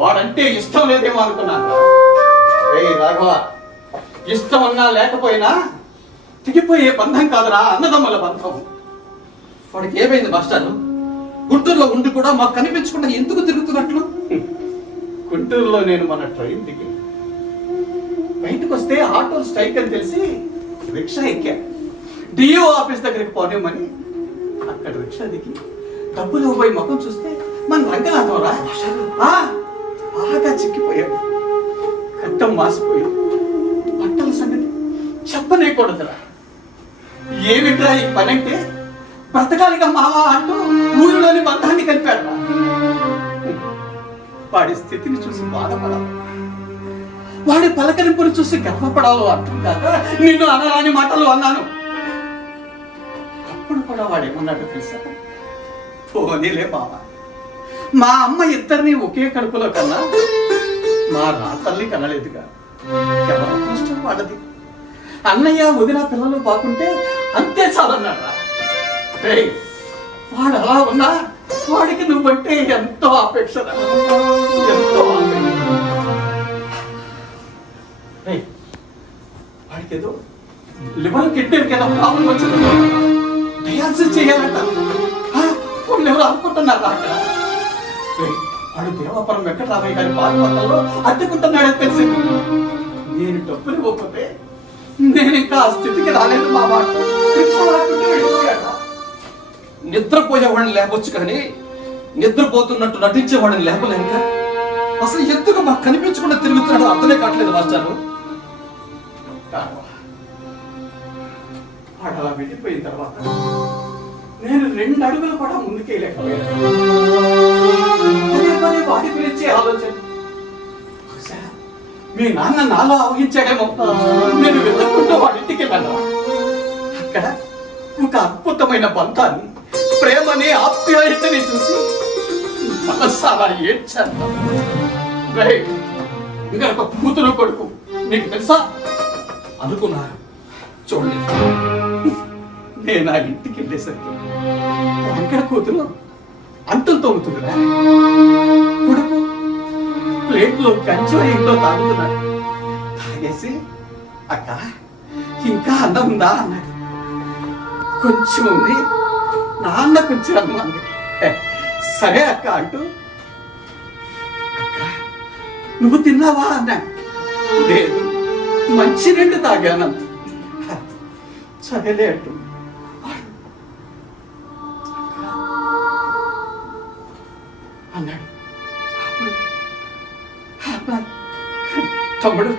వాడంటే ఇష్టం లేదేమో అనుకున్నాను. రాఘవ, ఇష్టం ఉన్నా లేకపోయినా తిగిపోయే బంధం కాదురా అన్నదమ్ముల బంధం. వాడికి ఏమైంది మాస్టర్? గుంటూరులో ఉండి కూడా మాకు కనిపించకుండా ఎందుకు తిరుగుతున్నట్లు? గుంటూరులో నేను మన ట్రైన్ దిగి బయటకు వస్తే ఆటో స్ట్రైక్ అని తెలిసి రిక్షా ఎక్కా. డిఓ ఆఫీస్ దగ్గరికి పోనేమని అక్కడ రిక్షా దిగి డబ్బులు పోయి ముఖం చూస్తే మన రంగనాథంరా. బాగా చిక్కిపోయాడు. కట్టం మాసిపోయి బట్టల సంగతి చెప్పనేకూడదురా. ఏమిట్రా ఈ పని అంటే బ్రతకాలిగా మావా అంటూ ఊరిలోని బంధాన్ని కలిపాడు. వాడి స్థితిని చూసి బాధపడాలి, వాడి పలకరింపును చూసి గర్వపడాలో అర్థం కాక నిన్ను అనరాని మాటలు అన్నాను. అప్పుడు కూడా వాడేమన్నాడు తెలుసా? పోనీలే మామ, మా అమ్మ ఇద్దరిని ఒకే కడుపులో కన్నా మా రాతల్ని కనలేదుగా. ఎవరి అదృష్టం వాడది. అన్నయ్య వదిన పిల్లలు బాగుంటే అంతే చాలన్నాడా. వాడు అలా ఉన్నా వాడికి నువ్వంటే ఎంతో అపేక్ష, ఎంతో వాడికి ఏదో లివర్ కిడ్నీకి ఏదో ప్రాబ్లం వచ్చింది, డయాలసిస్ చేయాలంట. వాళ్ళు ఎవరు అనుకుంటున్నారా అక్కడ? వాడు దేవాపురం వెంకటరామయ్య గారి పాల్పట్టలో అద్దెకుంటున్నాడని తెలిసింది. నేను డబ్బులు ఇవ్వకపోతే నేను ఇంకా ఆ స్థితికి రాలేదు మామ. నిద్రపోయేవాడిని లేపొచ్చు కానీ నిద్రపోతున్నట్టు నటించేవాడిని లేపలేక అసలు ఎందుకు మాకు కనిపించకుండా తిరుగుతున్నాడో అర్థమే కావట్లేదు మాస్టారు. వాడు అలా వెళ్ళిపోయిన తర్వాత నేను 2 అడుగులు కూడా ముందుకెళ్ళలేకపోయాను. పదే వాడి గురించి ఆలోచన. బహుశా మీ నాన్న నాలో ఆవహించాడేమో. నేను వెతుక్కుంటూ వాడింటికి వెళ్ళాను. అక్కడ ఒక అద్భుతమైన బంధాన్ని, ప్రేమని, ఆప్యాయతని చూసి మనసారా ఏడ్చాను. ఇంకా ఒక కూతురు కొడుకు నీకు తెలుసా అనుకున్నారు చూడలేదు. నేను ఆ ఇంటికి వెళ్ళేసరికి వెంకట కూతురు అంటులు తోముతుందిరా. కొడుకు ప్లేట్లో కంచో ఏంటో తాగుతున్నాడు. తాగేసి అక్క ఇంకా అన్నం ఉందా అన్నాడు. కొంచెం ఉంది, నాన్న కొంచెం అన్నం అంది. సరే అక్క అంటూ, అక్క నువ్వు తిన్నావా అన్నాడు. లేదు, మంచినీళ్ళు తాగానంత. సరేలే అంటూ అన్నాడు. తమ్ముడు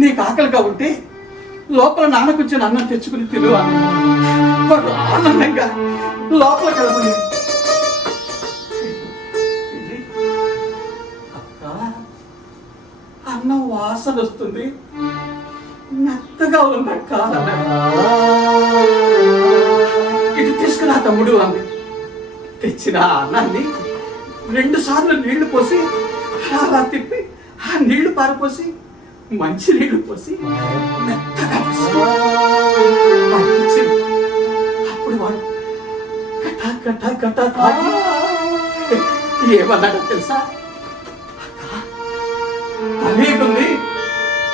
నీకు ఆకలిగా ఉంటే లోపల నాన్న కొంచెం అన్నం తెచ్చుకుని తిను అన్నాడు. వాడు ఆనందంగా లోపల కలబోయాడు. అక్క అన్నం వాసన వస్తుంది, మెత్తగా ఉందక్క అన్నాడు. ఇటు తీసుకురా తమ్ముడు అంది. తెచ్చిన అన్నాన్ని 2 సార్లు నీళ్లు పోసి అలా తిప్పి ఆ నీళ్లు పారిపోసి మంచి నీళ్లు పోసి మెత్తగా ఇచ్చింది. అప్పుడు వాడు గటా గటా గటా తాగి ఏమన్నాడో తెలుసా? అనేకుంది,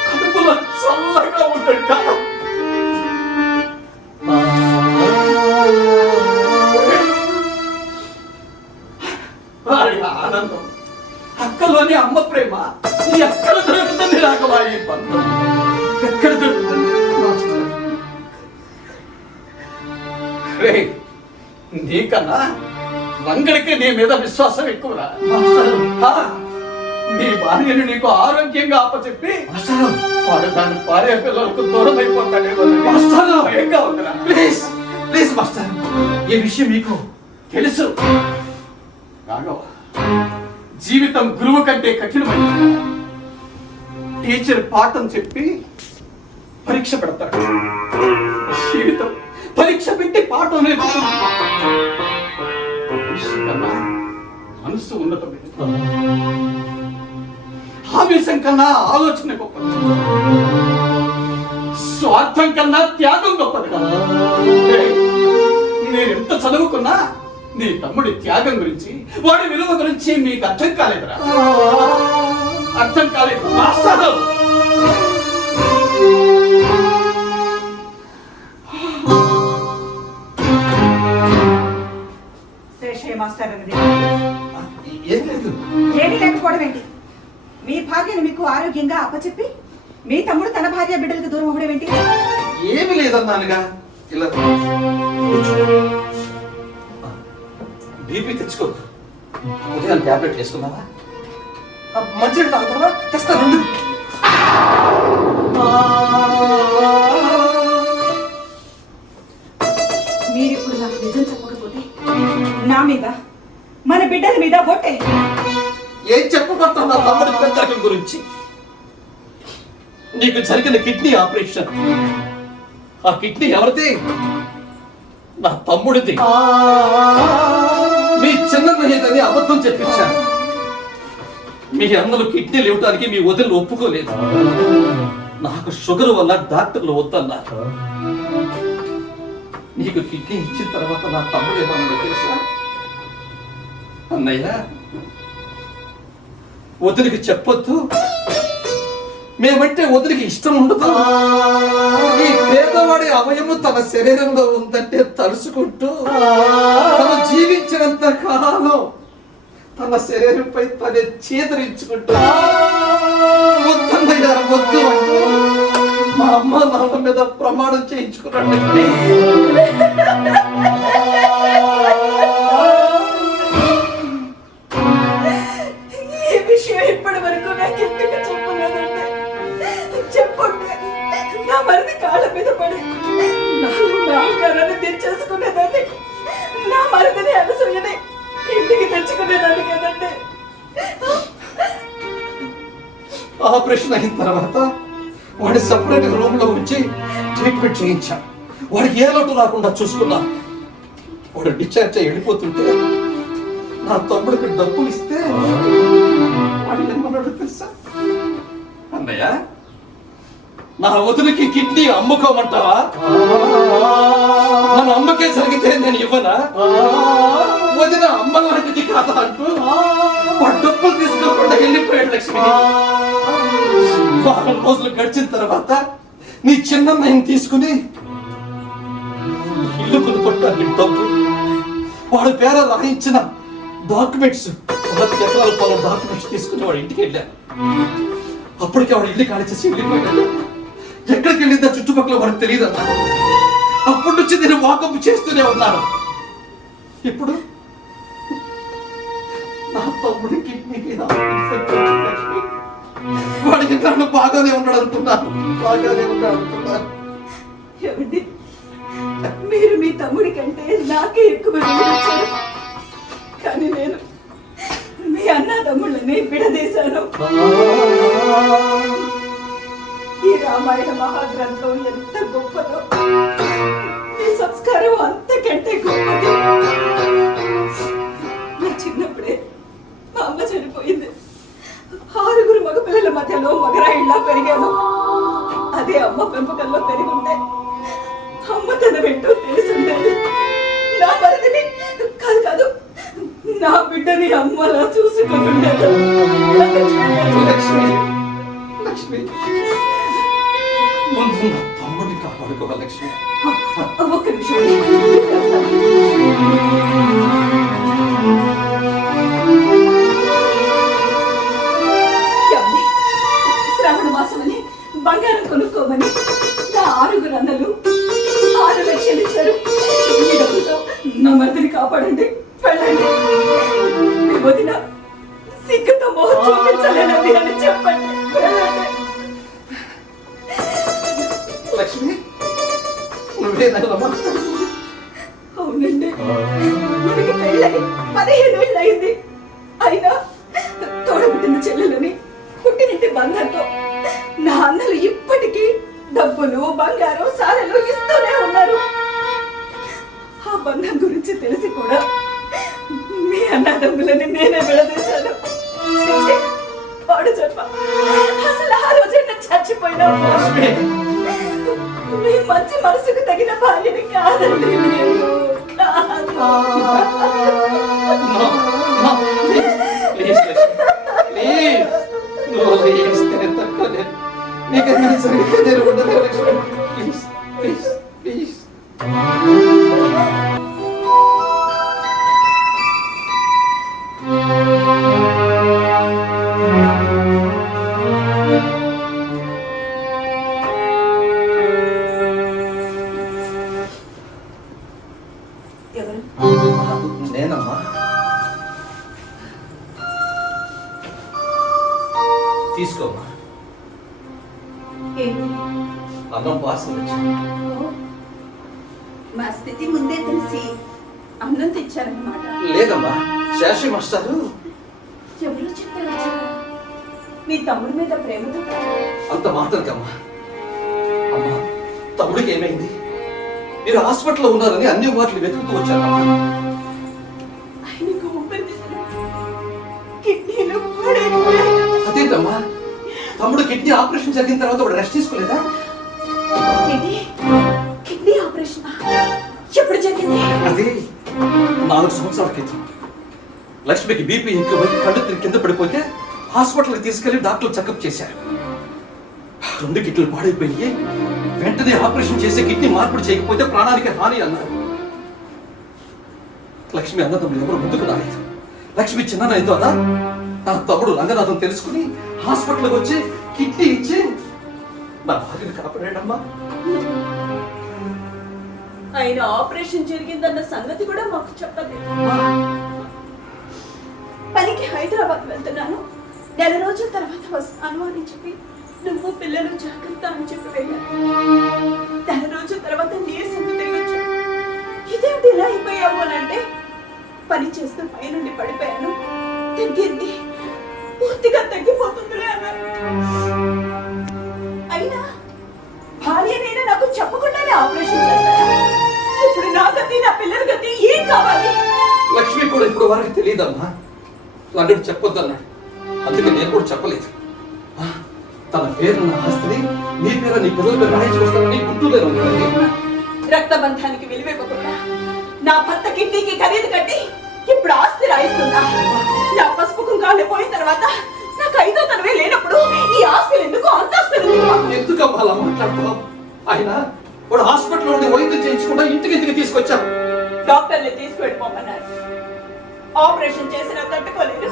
కడుపులో చల్లగా ఉందంట. వాడి ఆనందం, అక్కలోని అమ్మ ప్రేమ ఎక్కడ దొరుకుతుంది రాఘవా? ఈ బంధం ఎక్కడ దొరుకుతుంది? నీకన్నా రంగడికి నీ మీద విశ్వాసం ఎక్కువరా. నీ భార్యను నీకు ఆరోగ్యంగా అప్పచెప్పి వాడు దాని భార్య పిల్లలకు దూరం అయిపోతాడేమో. ప్లీజ్ ప్లీజ్ మాస్టర్, ఈ విషయం మీకు తెలుసు రాఘవ. జీవితం గురువు కంటే కఠినమైనది. టీచర్ పాఠం చెప్పి పరీక్ష పెడతాడు. జీవితం పరీక్ష పెట్టి పాఠం నేర్పుతుంది. కన్నా మనసు ఉన్నతమే, ఆవేశం కన్నా ఆలోచన గొప్పది, స్వార్థం కన్నా త్యాగం గొప్పది. నేనెంత చదువుకున్నా నీ తమ్ముడి త్యాగం గురించి, వాడి విలువ గురించి మీకు అర్థం కాలేదురా. అర్థం కాలేదు మాస్టర్. శేషయ్య మాస్టర్ అన్నది ఏం లేదు. ఏమీ లేకపోవడం ఏంటి? మీ భార్యను మీకు ఆరోగ్యంగా అప్పచెప్పి మీ తమ్ముడు తన భార్య బిడ్డలకు దూరం అవ్వడం ఏంటి? ఏమి లేదన్నానుగా. ఇలా బీపీ తెచ్చుకోవద్దు. ఉదయం ట్యాబ్లెట్ వేసుకున్నావా? మంచిగా తాగుతావా? తెస్తా రెండు. మీరిప్పుడు నాకు నిజం చెప్పకపోతే నా మీద, మన బిడ్డల మీద ఒట్టే. ఏం చెప్పబడతావు నా తమ్ముడి పెద్దరికం గురించి? నీకు జరిగిన కిడ్నీ ఆపరేషన్, ఆ కిడ్నీ ఎవరిది? నా తమ్ముడిది. మీ చిన్న మహేదని అబద్ధం చెప్పించాను. మీ అన్నలు కిడ్నీలు ఇవ్వడానికి మీ వదిలి ఒప్పుకోలేదు. నాకు షుగర్ వల్ల డాక్టర్లు వద్దన్నారు. నీకు కిడ్నీ ఇచ్చిన తర్వాత నా తమ్ముడు ఏమన్నా తెలుసా? అన్నయ్య, వదిలికి చెప్పొద్దు, మేమంటే వదిలికి ఇష్టం ఉండదు. ఈ పేదవాడి అవయము తన శరీరంలో ఉందంటే తలుసుకుంటూ తను జీవించినంత కాలం తన శరీరంపై తనే చేదరించుకుంటూ వద్దన్నయ్య వద్దు అంటూ మా అమ్మ నాన్న మీద ప్రమాణం చేయించుకున్నాడు. ఈ విషయం ఇప్పటి వరకు నాకు ఎందుకు చెప్పలేదండి? చెప్పండి, నా మరిది కాళ్ళ మీద పడి నా ఆకారాన్ని తెచ్చేసుకునేదాన్ని, నా మరిదిని అనసూయని ఇంటికి తెచ్చుకునేదాన్ని కదండి. ఆపరేషన్ అయిన తర్వాత వాడి సపరేట్ రూమ్ లో ఉంచి ట్రీట్మెంట్ చేయించా. వాడికి ఏ లోటు రాకుండా చూసుకున్నా. వాడు డిశ్చార్జ్ అయ్యి వెళ్ళిపోతుంటే నా తమ్ముడికి డబ్బులు ఇస్తే వాడు ఏమన్నాడు తెలుసా? అన్నయ్య, నా వదిలికి కిడ్నీ అమ్ముకోమంటావా? మన అమ్మకే జరిగితే నేను ఇవ్వనా? వదిన అమ్మ లాంటిది కాదా అంటూ వాడు డబ్బులు తీసుకోకుండా వెళ్ళిపోయాడు. లక్ష్మి, వారం రోజులు గడిచిన తర్వాత నీ చిన్నమ్మాయిని తీసుకుని ఇల్లు కొనుక్కోవడానికి డబ్బు, వాడి పేర రాయించిన డాక్యుమెంట్స్, 1 ఎకరాల పొలం డాక్యుమెంట్స్ తీసుకుని వాడి ఇంటికి వెళ్ళాను. అప్పటికే వాడు ఇల్లు ఖాళీ చేసి వెళ్ళిపోయాడు. ఎక్కడికి వెళ్ళిందా చుట్టుపక్కల వాడికి తెలియదు అన్నా. అప్పటి నుంచి నేను వాకప్ చేస్తూనే ఉన్నాను. ఇప్పుడు నా తమ్ముడి కిడ్నీకి వాడికి నన్ను బాగానే ఉన్నాడు అనుకున్నాను. ఏమండి, మీరు మీ తమ్ముడి కంటే నాకే ఎక్కువ విలువించారు. కానీ నేను మీ అన్న తమ్ముళ్ళని విడదీశాను. ఈ రామాయణ మహాగ్రంథం ఎంత గొప్పదో, ఈ సంస్కారం అంతకంటే గొప్పది. నా చిన్నప్పుడే మా అమ్మ చనిపోయింది. 6 మగపిల్లల మధ్యలో మగరాయిళ్ళ పెరిగాను. అదే అమ్మ పెంపకంలో పెరిగుంటే అమ్మ తన వెంటూ తెలిసిండేది. నా మరిదిని కాదు నా బిడ్డని అమ్మలా చూసుకుంటుండేది. లక్ష్మి, ముందు నా తమ్ముడిని కాపాడుకోవాలి లక్ష్మి. ఒక్క నిమిషం. శ్రావణ మాసమని బంగారం కొనుక్కోమని నా 6 అన్నలు 6 లక్షలు ఇచ్చారు. ఈ డబ్బుతో నా మరిదిని కాపాడండి, వెళ్ళండి. మీ వదిన సిగ్గుతో మొహం చూపించలేనండి అని చెప్పండి, వెళ్ళండి. లక్ష్మి, నువ్వేనమ్మా? అవునండి, మనకి పెళ్ళై 15 ఏళ్ళు అయింది. అయినా తోడబుట్టిన చెల్లెలని పుట్టినింటి బంధంతో నా అన్నలు ఇప్పటికీ డబ్బులు, బంగారం, సారెలు ఇస్తూనే ఉన్నారు. ఆ బంధం గురించి తెలిసి కూడా మీ అన్నదమ్ములని నేనే విడదీశాను. పాడు చెప్ప, అసలు ఆ రోజే నేను చచ్చిపోయినా మీ మంచి మనసుకు తగిన భార్యని కాదండి నేను. నేనమ్మా. తీసుకోమ్మా, అన్నం పార్సల్ తెచ్చాను. మా స్థితి ముందే తెలిసి అన్నం తెచ్చారన్నమాట. లేదమ్మా, శాస్త్రి మాస్టారు. ఎవరు చెప్పారు? మీ తమ్ముడి మీద ప్రేమతో అంత మాట్లాడకమ్మా. అమ్మా, తమ్ముడికి ఏమైంది? మీరు హాస్పిటల్లో ఉన్నారని అన్ని వాటిని వెతుకుతూ వచ్చారమ్మా. ఆయనకు కిడ్నీలు అదేంటమ్మా, తమ్ముడు కిడ్నీ ఆపరేషన్ జరిగిన తర్వాత వాడు రెస్ట్ తీసుకోలేదా? కిడ్నీ ఆపరేషన్ ఎప్పుడు జరిగింది? అది 4 సంవత్సరాల క్రితం. లక్ష్మికి బీపీ ఎక్కువ కళ్ళు తిరిగి కింద పడిపోతే హాస్పిటల్కి తీసుకెళ్లి డాక్టర్లు చెకప్ చేశారు. 2 కిడ్నీలు పాడైపోయి వెంటనే ఆపరేషన్ చేసి కిడ్నీ మార్పిడి చేయకపోతే ప్రాణానికి హాని అన్నారు. లక్ష్మి అన్నదమ్ములు ఎవరు ముందుకు రాలేదు. లక్ష్మి చిన్నదైతే అదా నా తమ్ముడు రంగనాథం తెలుసుకుని హాస్పిటల్కి వచ్చి కిడ్నీ ఇచ్చి నా భార్యను కాపాడాడమ్మా. ఆయన ఆపరేషన్ జరిగిందన్న సంగతి కూడా మాకు చెప్పలేదు. పనికి హైదరాబాద్ వెళ్తున్నాను, 4 రోజుల తర్వాత వస్తాను అని చెప్పి నువ్వు పిల్లలు జాగ్రత్త అని చెప్పి వెళ్ళాను. 4 రోజుల తర్వాత నీరసంగా తిరిగి వచ్చాను. ఇదేమిటి ఇలా అయిపోయావు అని అంటే, పని చేస్తూ పైనుండి పడిపోయాను, తగ్గింది, పూర్తిగా తగ్గిపోతుందిలే అన్నారు. అయినా భార్య నేను నాకు చెప్పకుండానే ఆపరేషన్ చేస్తాను. ఇప్పుడు నా గతి, నా పిల్లల గతి ఏం కావాలి? లక్ష్మి కూడా ఇప్పుడు వరకు తెలియదమ్మా. అన్నట్టు చెప్పొద్దు అన్నాడు, అందుకే నేను కూడా చెప్పలేదు. తన పేరు నా ఆస్తిని నీ పేరు నీ పిల్లల పేరు రాయించుకొస్తానని గుర్తులేదు ఉండాలి. రక్తబంధానికి విలువివ్వకుండా నా భర్త కిడ్నీకి ఖరీదు కట్టి ఇప్పుడు ఆస్తి రాయిస్తుందా? నా పసుపు కుంకాలు పోయిన తర్వాత నాకు 5వ తనమే లేనప్పుడు ఈ ఆస్తులు ఎందుకు, అంతస్తులు ఎందుకమ్మా అలా మాట్లాడుతున్నావు? ఆయన వాడు హాస్పిటల్లో ఉండి వైద్యం చేయించకుండా ఇంటికి తీసుకొచ్చాను. డాక్టర్ని తీసుకువెళ్ళిపోమన్నారు. ఆపరేషన్ చేసినా తట్టుకోలేరు,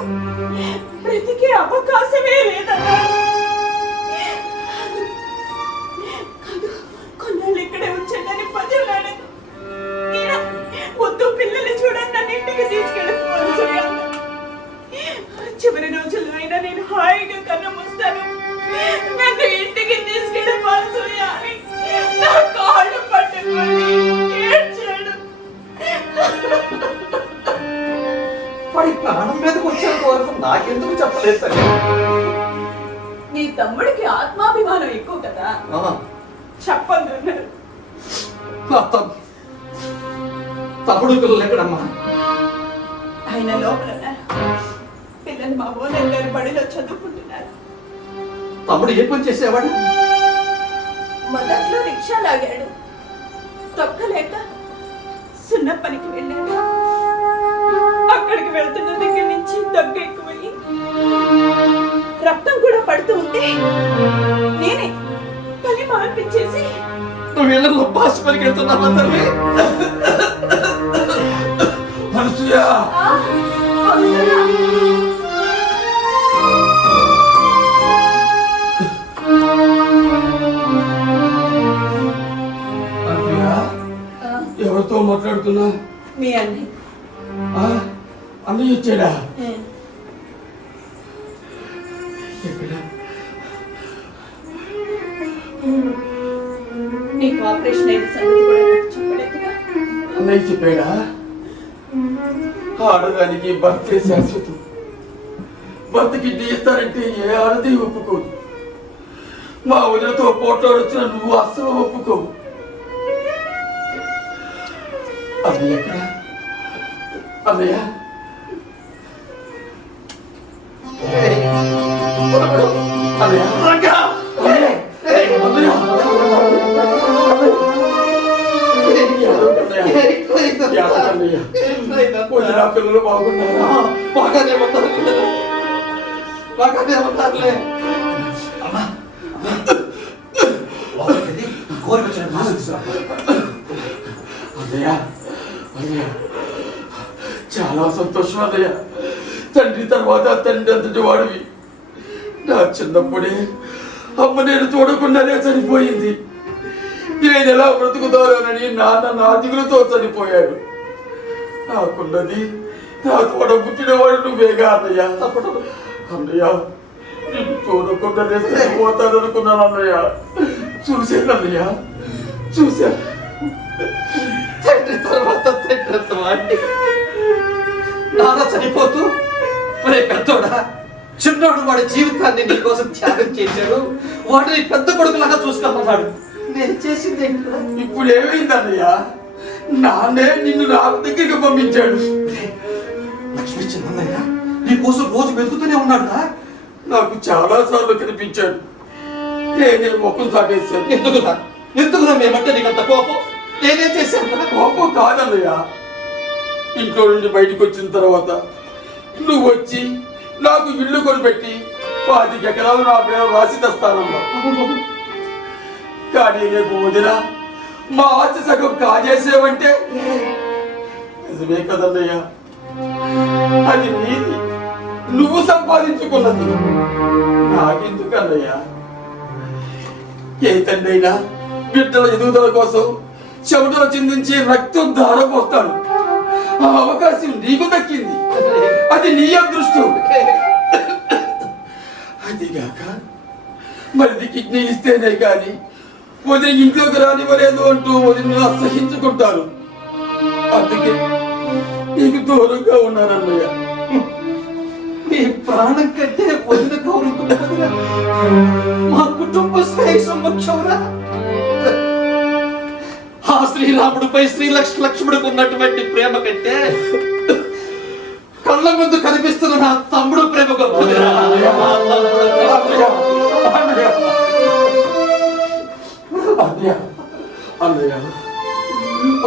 బ్రతికే అవకాశమే లేదన్నారు. కాదు, కొన్నాళ్ళు ఇక్కడే ఉంచండి పదిలాడాను. వద్దు, పిల్లల్ని చూడండి, నన్ను ఇంటికి తీసుకెళ్ళిపోవాలి. చివరి రోజుల్లో అయినా నేను హాయిగా కన్నం వస్తాను, నన్ను ఇంటికి తీసుకెళ్ళిపోవాలి అని నా కాళ్ళు పట్టుకొని ఏడ్చాడు. వాడి ప్రాణం మీదకి వచ్చేంత వరకు నాకెందుకు చెప్పలేదు తల్లి? నీ తమ్ముడికి ఆత్మాభిమానం ఎక్కువ కదా, చెప్పండి అన్నారు. తమ్ముడు పిల్లలు ఎక్కడమ్మా? ఆయన లోపల ఉన్నారు. పిల్లలు మా ఓనర్ గారి బడిలో చదువుకుంటున్నారు. తమ్ముడు ఏ పని చేసేవాడు? మొదట్లో రిక్షా లాగాడు, తొక్కలేక సున్న పనికి వెళ్ళాడు. అక్కడికి వెళ్తున్న దగ్గర నుంచి దగ్గు ఎక్కువయ్యి రక్తం కూడా పడుతూ ఉంటే నేనే పని మాన్పించేసి, నువ్వు ఇళ్ళలో బాస్ పనికి వెళ్తున్నావా తల్లి? మనసుయా ఎవరితో మాట్లాడుతున్నా? మీ అన్నయ్య. అన్నయ్య వచ్చాడా? ఎక్కడ? నీకు ఆపరేషన్ అయిన సంగతి కూడా నాకు చెప్పలేదుగా. అన్నయ్య చెప్పాడా? ఆడదానికి భర్తే శాశ్వతం. భర్తకి ఇస్తారంటే ఏ ఆడది ఒప్పుకోదు. మా వదిలతో పోట్లాడొచ్చిన నువ్వు అస్సలు ఒప్పుకోవు. అన్నయ్య ఎక్కడ? అన్నయ్య పిల్లలు బాగున్నారా? బాగానే ఉంటారులే. అమ్మా అన్నయ్య అన్నయ్య చాలా సంతోషం అన్నయ్య. తండ్రి తర్వాత తండ్రి అంతటి వాడివి. నా చిన్నప్పుడే అమ్మ నేను చూడకుండానే చనిపోయింది. నేను ఎలా బ్రతుకుతానని నాన్న నా దిగులతో చనిపోయాడు. నాకున్నది నా తోడ పుట్టినవాడు నువ్వేగా అన్నయ్య. అన్నయ్య నేను చూడకుండానే చనిపోతాను అనుకున్నాను అన్నయ్య. చూశాను అన్నయ్య, చూశాను. తండ్రి తర్వాత తండ్రి వాడిని నాన్న చనిపోతూ ఒరే పెద్దోడా, చిన్నోడు వాడి జీవితాన్ని నీకోసం త్యాగం చేశాడు, వాడిని పెద్ద కొడుకులాగా చూసుకోమన్నాడు. నేను చేసింది ఇప్పుడు ఏమైంది అన్నయ్య? నాన్నే నిన్ను నా దగ్గరికి పంపించాడు. లక్ష్మి చిన్నయ్య నీకోసం రోజు వెతుకుతూనే ఉన్నాడు. నాకు చాలా సార్లు కనిపించాడు. నేనే ముఖం సాగేశాను. ఎందుకురా మేమంటే నీకంత కోపం? నేనేం చేశాను? కోపం కాదన్నయ్య. ఇంట్లో నుండి బయటకు వచ్చిన తర్వాత నువ్వు వచ్చి నాకు ఇల్లు కొనిపెట్టి 5 ఎకరాలు నా పేరు రాసి తెస్తానన్నా. కానీ రేపు వదిన మా ఆస్తి సగం కాజేసేవంటే నిజమే కదన్నయ్య. అది నీది, నువ్వు సంపాదించుకున్నది. నాకెందుకు అన్నయ్య? ఏ తండ్రి అయినా బిడ్డల ఎదుగుదల కోసం చెమటలు చిందించి రక్తం ధారపోస్తాడు. ఆ అవకాశం నీకు దక్కింది, అది నీ అదృష్టం. అదిగాక మరిది కిడ్నీ ఇస్తేనే కానీ వదిలి ఇంట్లోకి రానివ్వలేదు అంటూ వదిలిని అసహించుకుంటారు. అందుకే నీకు దూరంగా ఉన్నానన్నయ్య. మీ ప్రాణం కంటే వదిన గౌరవం మా కుటుంబ శ్రేయస్సు ముఖ్యంరా. ఆ శ్రీరాముడిపై లక్ష్మణుడికి ఉన్నటువంటి ప్రేమ కంటే కళ్ళ ముందు కనిపిస్తున్న నా తమ్ముడు ప్రేమ గొప్పదిరా. అన్నయ్య అన్నయ్య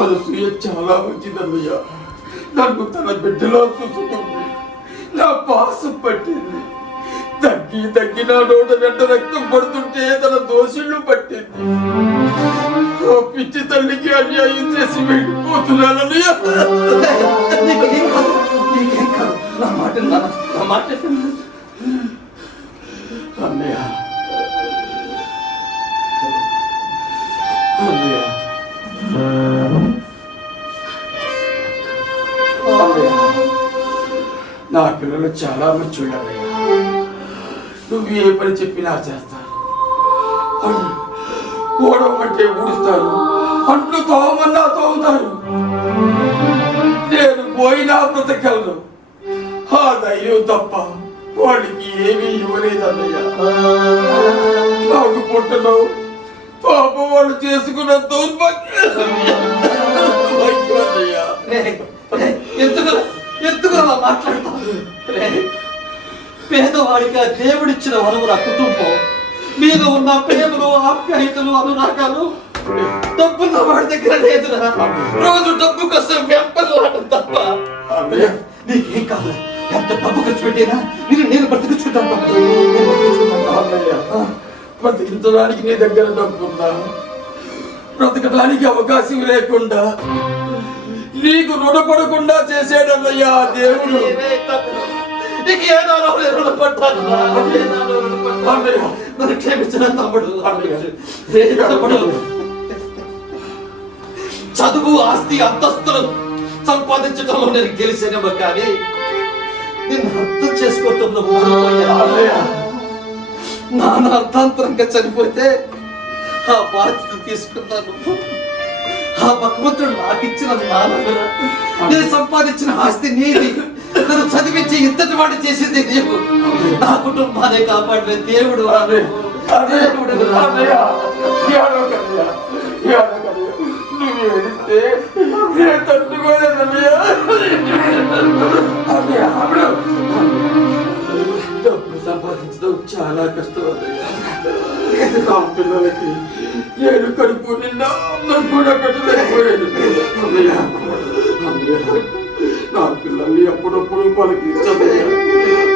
అనసూయ చాలా మంచిదన్నయ్య. నన్ను తన బిడ్డలో చూసుకుంది, నా పాసం పట్టింది. తగ్గి నా నోట వెంట రక్తం పడుతుంటే తన దోషుళ్ళు పట్టింది. ఓ పిచ్చి తల్లికి అన్యాయం చేసి వెళ్ళిపోతున్నానన్నయ్య. నా మాట అన్నయ్య అన్నయ్య నా పిల్లలు చాలా మంచోళ్ళు అన్నయ్య. నువ్వు ఏ పని చెప్పినా చేస్తారు. ఓడమంటే ఊడుస్తారు, అంట్లు తోమన్నా తోముతారు. నేను పోయినా బ్రతకలను. ఆ ధైర్యం తప్ప వాడికి ఏమీ ఇవ్వలేదన్నయ్య. నాకు పుట్టను పాప వాళ్ళు చేసుకున్న దౌర్భాగ్యం. ఎందుకు అలా మాట్లాడతావు? పేదవాడిగా దేవుడిచ్చిన వరవు నా కుటుంబం మీద ఉన్న ప్రేమలు, ఆప్యాయతలు, అనురాగాలు డబ్బున్న వాడి దగ్గర లేదురా. రోజు డబ్బు కోసం వెంపర్లాడటం తప్ప నీకేం కాదు. ఎంత డబ్బు ఖర్చు పెట్టినా నేను బ్రతికించుకుంటాను. బ్రతికించడానికి నీ దగ్గర డబ్బున్నా బ్రతకడానికి అవకాశం లేకుండా నీకు రుణపడకుండా చేసాడన్నయ్యా దేవుడు. నీకు ఏనాడో రుణపడ్డాను. నన్ను క్షమించిన తమ్ముడు. తమ్ముడు, చదువు, ఆస్తి, అంతస్తులు సంపాదించడంలో నేను గెలిచానేమో కానీ నిన్ను అర్థం చేసుకోవటంలో నాన్న అర్థాంతరంగా చనిపోతే ఆ బాధ్యత తీసుకున్నాను. ఆ భగవంతుడు నాకు ఇచ్చిన నాన్న, నేను సంపాదించిన ఆస్తి నీది. నన్ను చదివించి ఇంతటి వాడు చేసింది నీవు. నా కుటుంబాన్ని కాపాడిన దేవుడు. డబ్బు సంపాదించడం చాలా కష్టం అన్నయ్య. నా పిల్లలకి నేను కడుపు నిండా అన్నం కూడా పెట్టలేకపోయాను అన్నయ్య. నా పిల్లల్ని అప్పుడప్పుడు పలికించదయ్యా.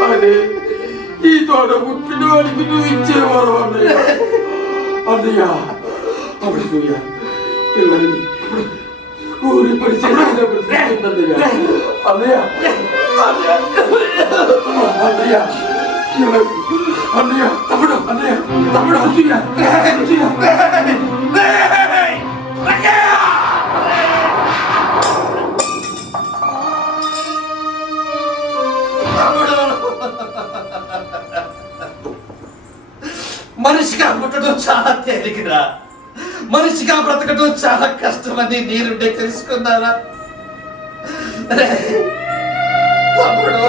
అదే ఈ తోట పుట్టిన వాడికి నువ్వు ఇచ్చేవారు అన్నయ్య. అన్నయ్య అప్పుడు సూయ పిల్లల్ని కూలి పని చేసినప్పుడు అన్నయ్య అన్నయ్య అన్నయ్య తమ్ముడు అన్నయ్య తమ్ముడు మనిషిగా పుట్టడం చాలా తేలికరా, మనిషిగా బ్రతకడం చాలా కష్టమని నీరుండే తెలుసుకున్నారా? తమ్ముడు,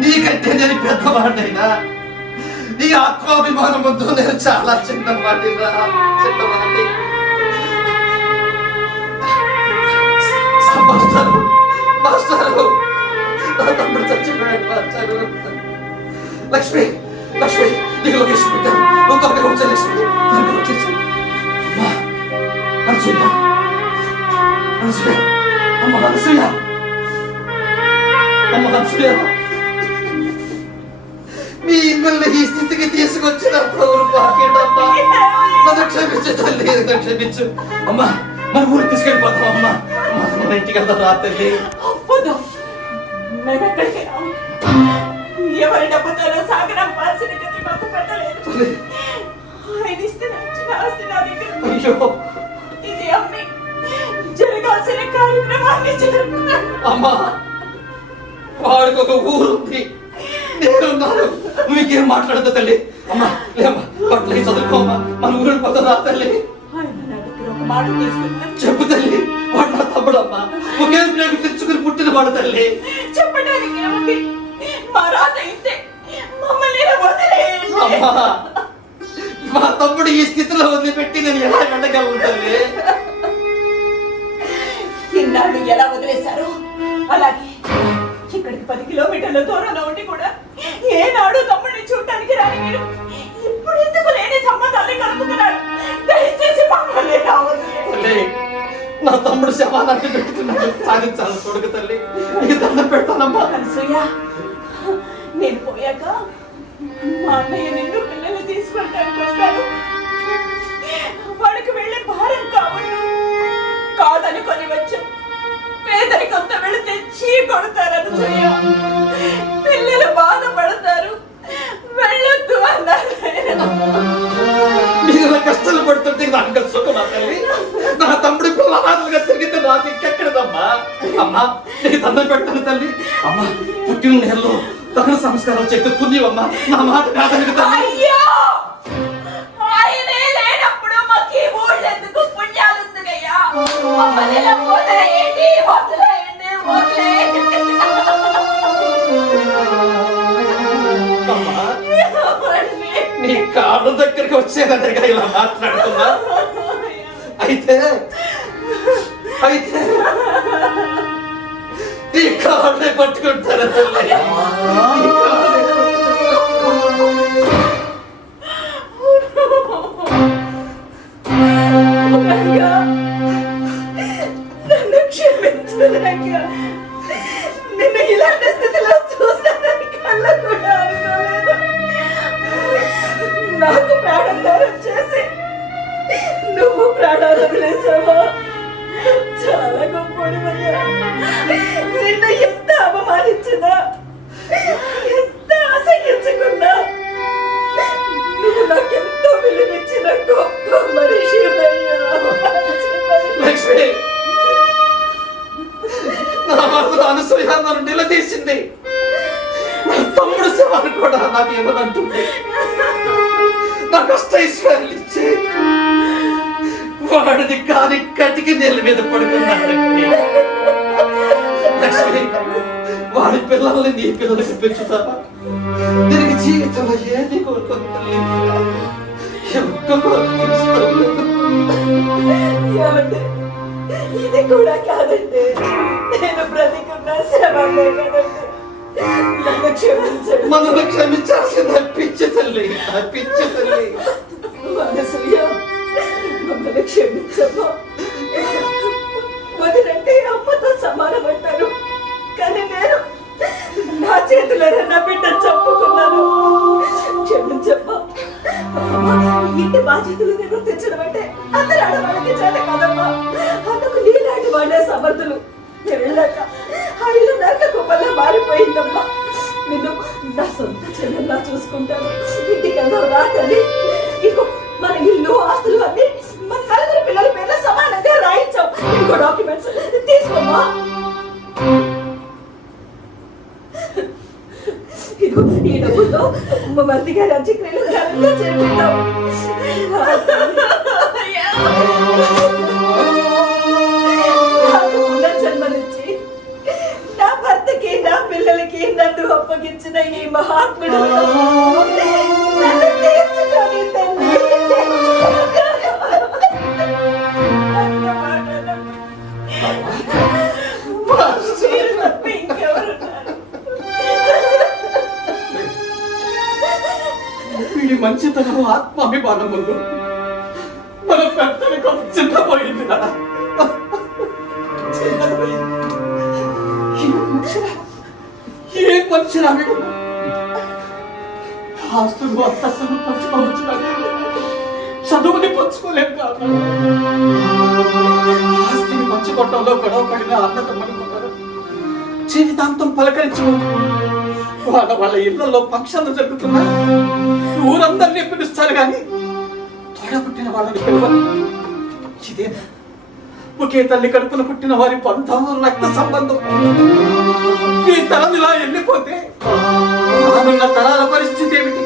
నీకంటే నేను పెద్దవాడినైనా నీ ఆత్మాభిమానం ముందు నేను చాలా చిన్నవాడిరా, చిన్నవాడి. మాస్టారు, మాస్టారు, నా తమ్ముడు చచ్చిపోయాడు మాస్టారు. లక్ష్మి, లక్ష్మి, నీకు లొకేషన్ పెట్టాను, నువ్వు త్వరగా వచ్చే లక్ష్మి, త్వరగా వచ్చేసి. అనసూయ, అనసూయ, అమ్మ అనసూయ, అమ్మ అనసూయ, మీ ఇమ్మల్ని ఈ స్థితికి తీసుకొచ్చిన పాకేటమ్మా, నన్ను క్షమించు తల్లి, నన్ను క్షమించు. అమ్మా, మన ఊరికి తీసుకెళ్ళిపోతాం అమ్మా, మన ఇంటికి వెళ్దాం రా తల్లి. మేము ఎక్కడికి రాము. ఎవరి డబ్బుతోనో సాగరంపాల్సిన గతి మాకు మాకు పట్టలేదు. ఆయన ఇస్తే నచ్చిన ఆస్తి నా దగ్గర ఉంది. అయ్యో ఇది అమ్మి జరగాల్సిన కార్యక్రమాన్ని జరుపుతున్నాను. అమ్మా, వాడికి ఒక ఊరుంది, నేనున్నాను. మీకేం మాట్లాడదు తల్లి. అమ్మా లేమ్మా, పట్ల చదువుకోమ్మా, మన ఊరిని కొత్త రా తల్లి. ఆయన నా దగ్గర ఒక మాట తీసుకున్నాను. చెప్పు తల్లి, వాడు నా తమ్ముడమ్మా, ఒకే ప్రేమ తెచ్చుకుని పుట్టిన వాడు తల్లి. చెప్పడానికి ఏముంది? మా రాత ఇంతే, మమ్మల్ని ఇలా వదిలేయండి. అమ్మా, మా తమ్ముడు ఈ స్థితిలో వదిలిపెట్టి నేను ఎలా వెళ్ళగలను తల్లి? ఇన్నాళ్ళు ఎలా వదిలేశారు అలాగే ఇక్కడికి 10 కిలోమీటర్ల దూరంలో ఉండి కూడా ఏనాడు తమ్ముడిని చూడటానికి రాని మీరు ఇప్పుడు ఎందుకు లేని సంబంధాన్ని కలుపుతున్నారు? దయచేసి మమ్మల్ని రావద్దు. తల్లి, నా తమ్ముడు శవాన్ని పెట్టుకున్నాడు, సాధించాలి కొడుకు తల్లి. నీకు దండం పెడతానమ్మా. అనసూయ, నేను పోయాక మా అన్నయ్య నిన్ను పిల్లల్ని తీసుకెళ్ళడానికి వస్తాడు. వాడికి వెళ్ళే భారం కావద్దు. కాదని కొని వచ్చా పేదరికంతో వెళితే చీ కొడతారు. అనసూయ, పిల్లలు బాధపడతారు, వెళ్ళొద్దు అన్నారు. మీరు నా కష్టాలు పడుతుంటే నాకు సుఖమా తల్లి? నా తమ్ముడు ఇప్పుడు అనాథలుగా తిరిగితే నాకు ఇంకెక్కడదమ్మా? అమ్మా, నీకు దండం పెడతాను తల్లి. అమ్మా, పుట్టిన నెలలో దహన సంస్కారం చేస్తే పుణ్యమమ్మా, నా మాట కాదని తల్లి. అయ్యో, ఆయనే లేనప్పుడు మాకు ఈ ఊళ్ళో ఎందుకు పుణ్యాలు ఉందిగయ్యా? మమ్మల్ని ఇలా వదిలేయండి, వదిలేయండి, వదిలేయండి. అమ్మా, నీ కాళ్ళ దగ్గరికి వచ్చేదనగా ఇలా మాట్లాడుతున్నా. అయితే నీ కాళ్ళే పట్టుకుంటారా తల్లి? నీ కాళ్ళే రంగా, నన్ను క్షమించు రంగా. నిన్ను ఇలాంటి స్థితిలో చూసానని కళ్ళ కూడా అనుకోలేదు. నాకు ప్రాణాధారం చేసి నువ్వు ప్రాణాలు వదిలేసావా? చాలా గొప్పవాడివయ్యా. నిన్ను ఎంత అవమానించినా, ఎంత అసహించుకున్నా, నువ్వు నాకెంతో విలువిచ్చిన గొప్ప మనిషివయ్యా. లక్ష్మి, నా మనసులో అనసూయ నన్ను నిలదీసింది. నా తమ్ముడు శవాన్ని కూడా నాకు ఇవ్వనంటుంది. నా కష్టైశ్వర్యాలు ఇచ్చి వాడిది కాని కటికి నెల మీద పడుకున్నాడు. లక్ష్మి, వాడి పిల్లల్ని నీ పిల్లలకి పెంచుతావా? దీనికి జీవితంలో ఏది కోరుకుంటుంది? ఏమండి, ఇది కూడా కాదండి. నేను బ్రతికున్న శ్రమే కదండి. నన్ను క్షమించండి. మనల్ని క్షమించాల్సింది పిచ్చి తల్లి, పిచ్చి తల్లి. అనసూయ, మమ్మల్ని క్షమించమ్మా. వదిలంటే అమ్మతో సమానం అంటారు, కానీ నేను నా చేతులనే నా బిడ్డ చంపుకున్నాను. క్షమించమ్మా. ఇంటి బాధ్యతలు నిర్వర్తించడం అంటే అందరు ఆడవాళ్ళకి చేత కదమ్మా. అందుకు నీలాంటి వాళ్ళే సమర్థులు. నేను వెళ్ళాక ఆ ఇల్లు నరక కుప్పల్లా మారిపోయిందమ్మా. నిన్ను నా సొంత చెల్లెల్లా చూసుకుంటాను. ఇంటికెళ్దాం రా తల్లి. ఇంకో మన ఇల్లు ఆస్తులు అన్ని మన నలుగురు పిల్లల పేర్ల సమానంగా రాయించాం. ఇంకో డాక్యుమెంట్స్ తీసుకోమ్మా. ఇదిగో ఈ డబ్బుతో మా మరిది గారి అంత్యక్రియలు ఘనంగా చేపిద్దాం. నాకు పునర్జన్మనిచ్చి నా భర్తకి, నా పిల్లలకి నన్ను అప్పగించిన ఈ మహాత్ముడు నన్ను తీర్చుకొని తల్లి. మీరు తప్ప ఇంకెవరున్నారు? వీడి మంచితనం, ఆత్మాభిమానం ముందు మన పెద్దలకు చిన్నపోయింది కదా. ఏ మనిషిరా వీడు? ఆస్తులు అంతస్తులు పంచుకోవచ్చు కానీ చదువుని పంచుకోలేం కాదు. ఆస్తిని పంచుకోవటంలో గొడవ పడిన అన్నదమ్మనుకున్నారు. జీవితాంతం పలకరించు. వాళ్ళ ఇళ్లలో ఫంక్షన్లు జరుగుతున్నాయి. ఊరందరినీ పిలుస్తారు కానీ తోడబుట్టిన వాళ్ళని పిలవరు. ఇదేనా ఒకే తల్లి కడుపున పుట్టిన వారి బంధం, రక్త సంబంధం ఈ తరం ఇలా వెళ్ళిపోతే రానున్న తరాల పరిస్థితి ఏమిటి?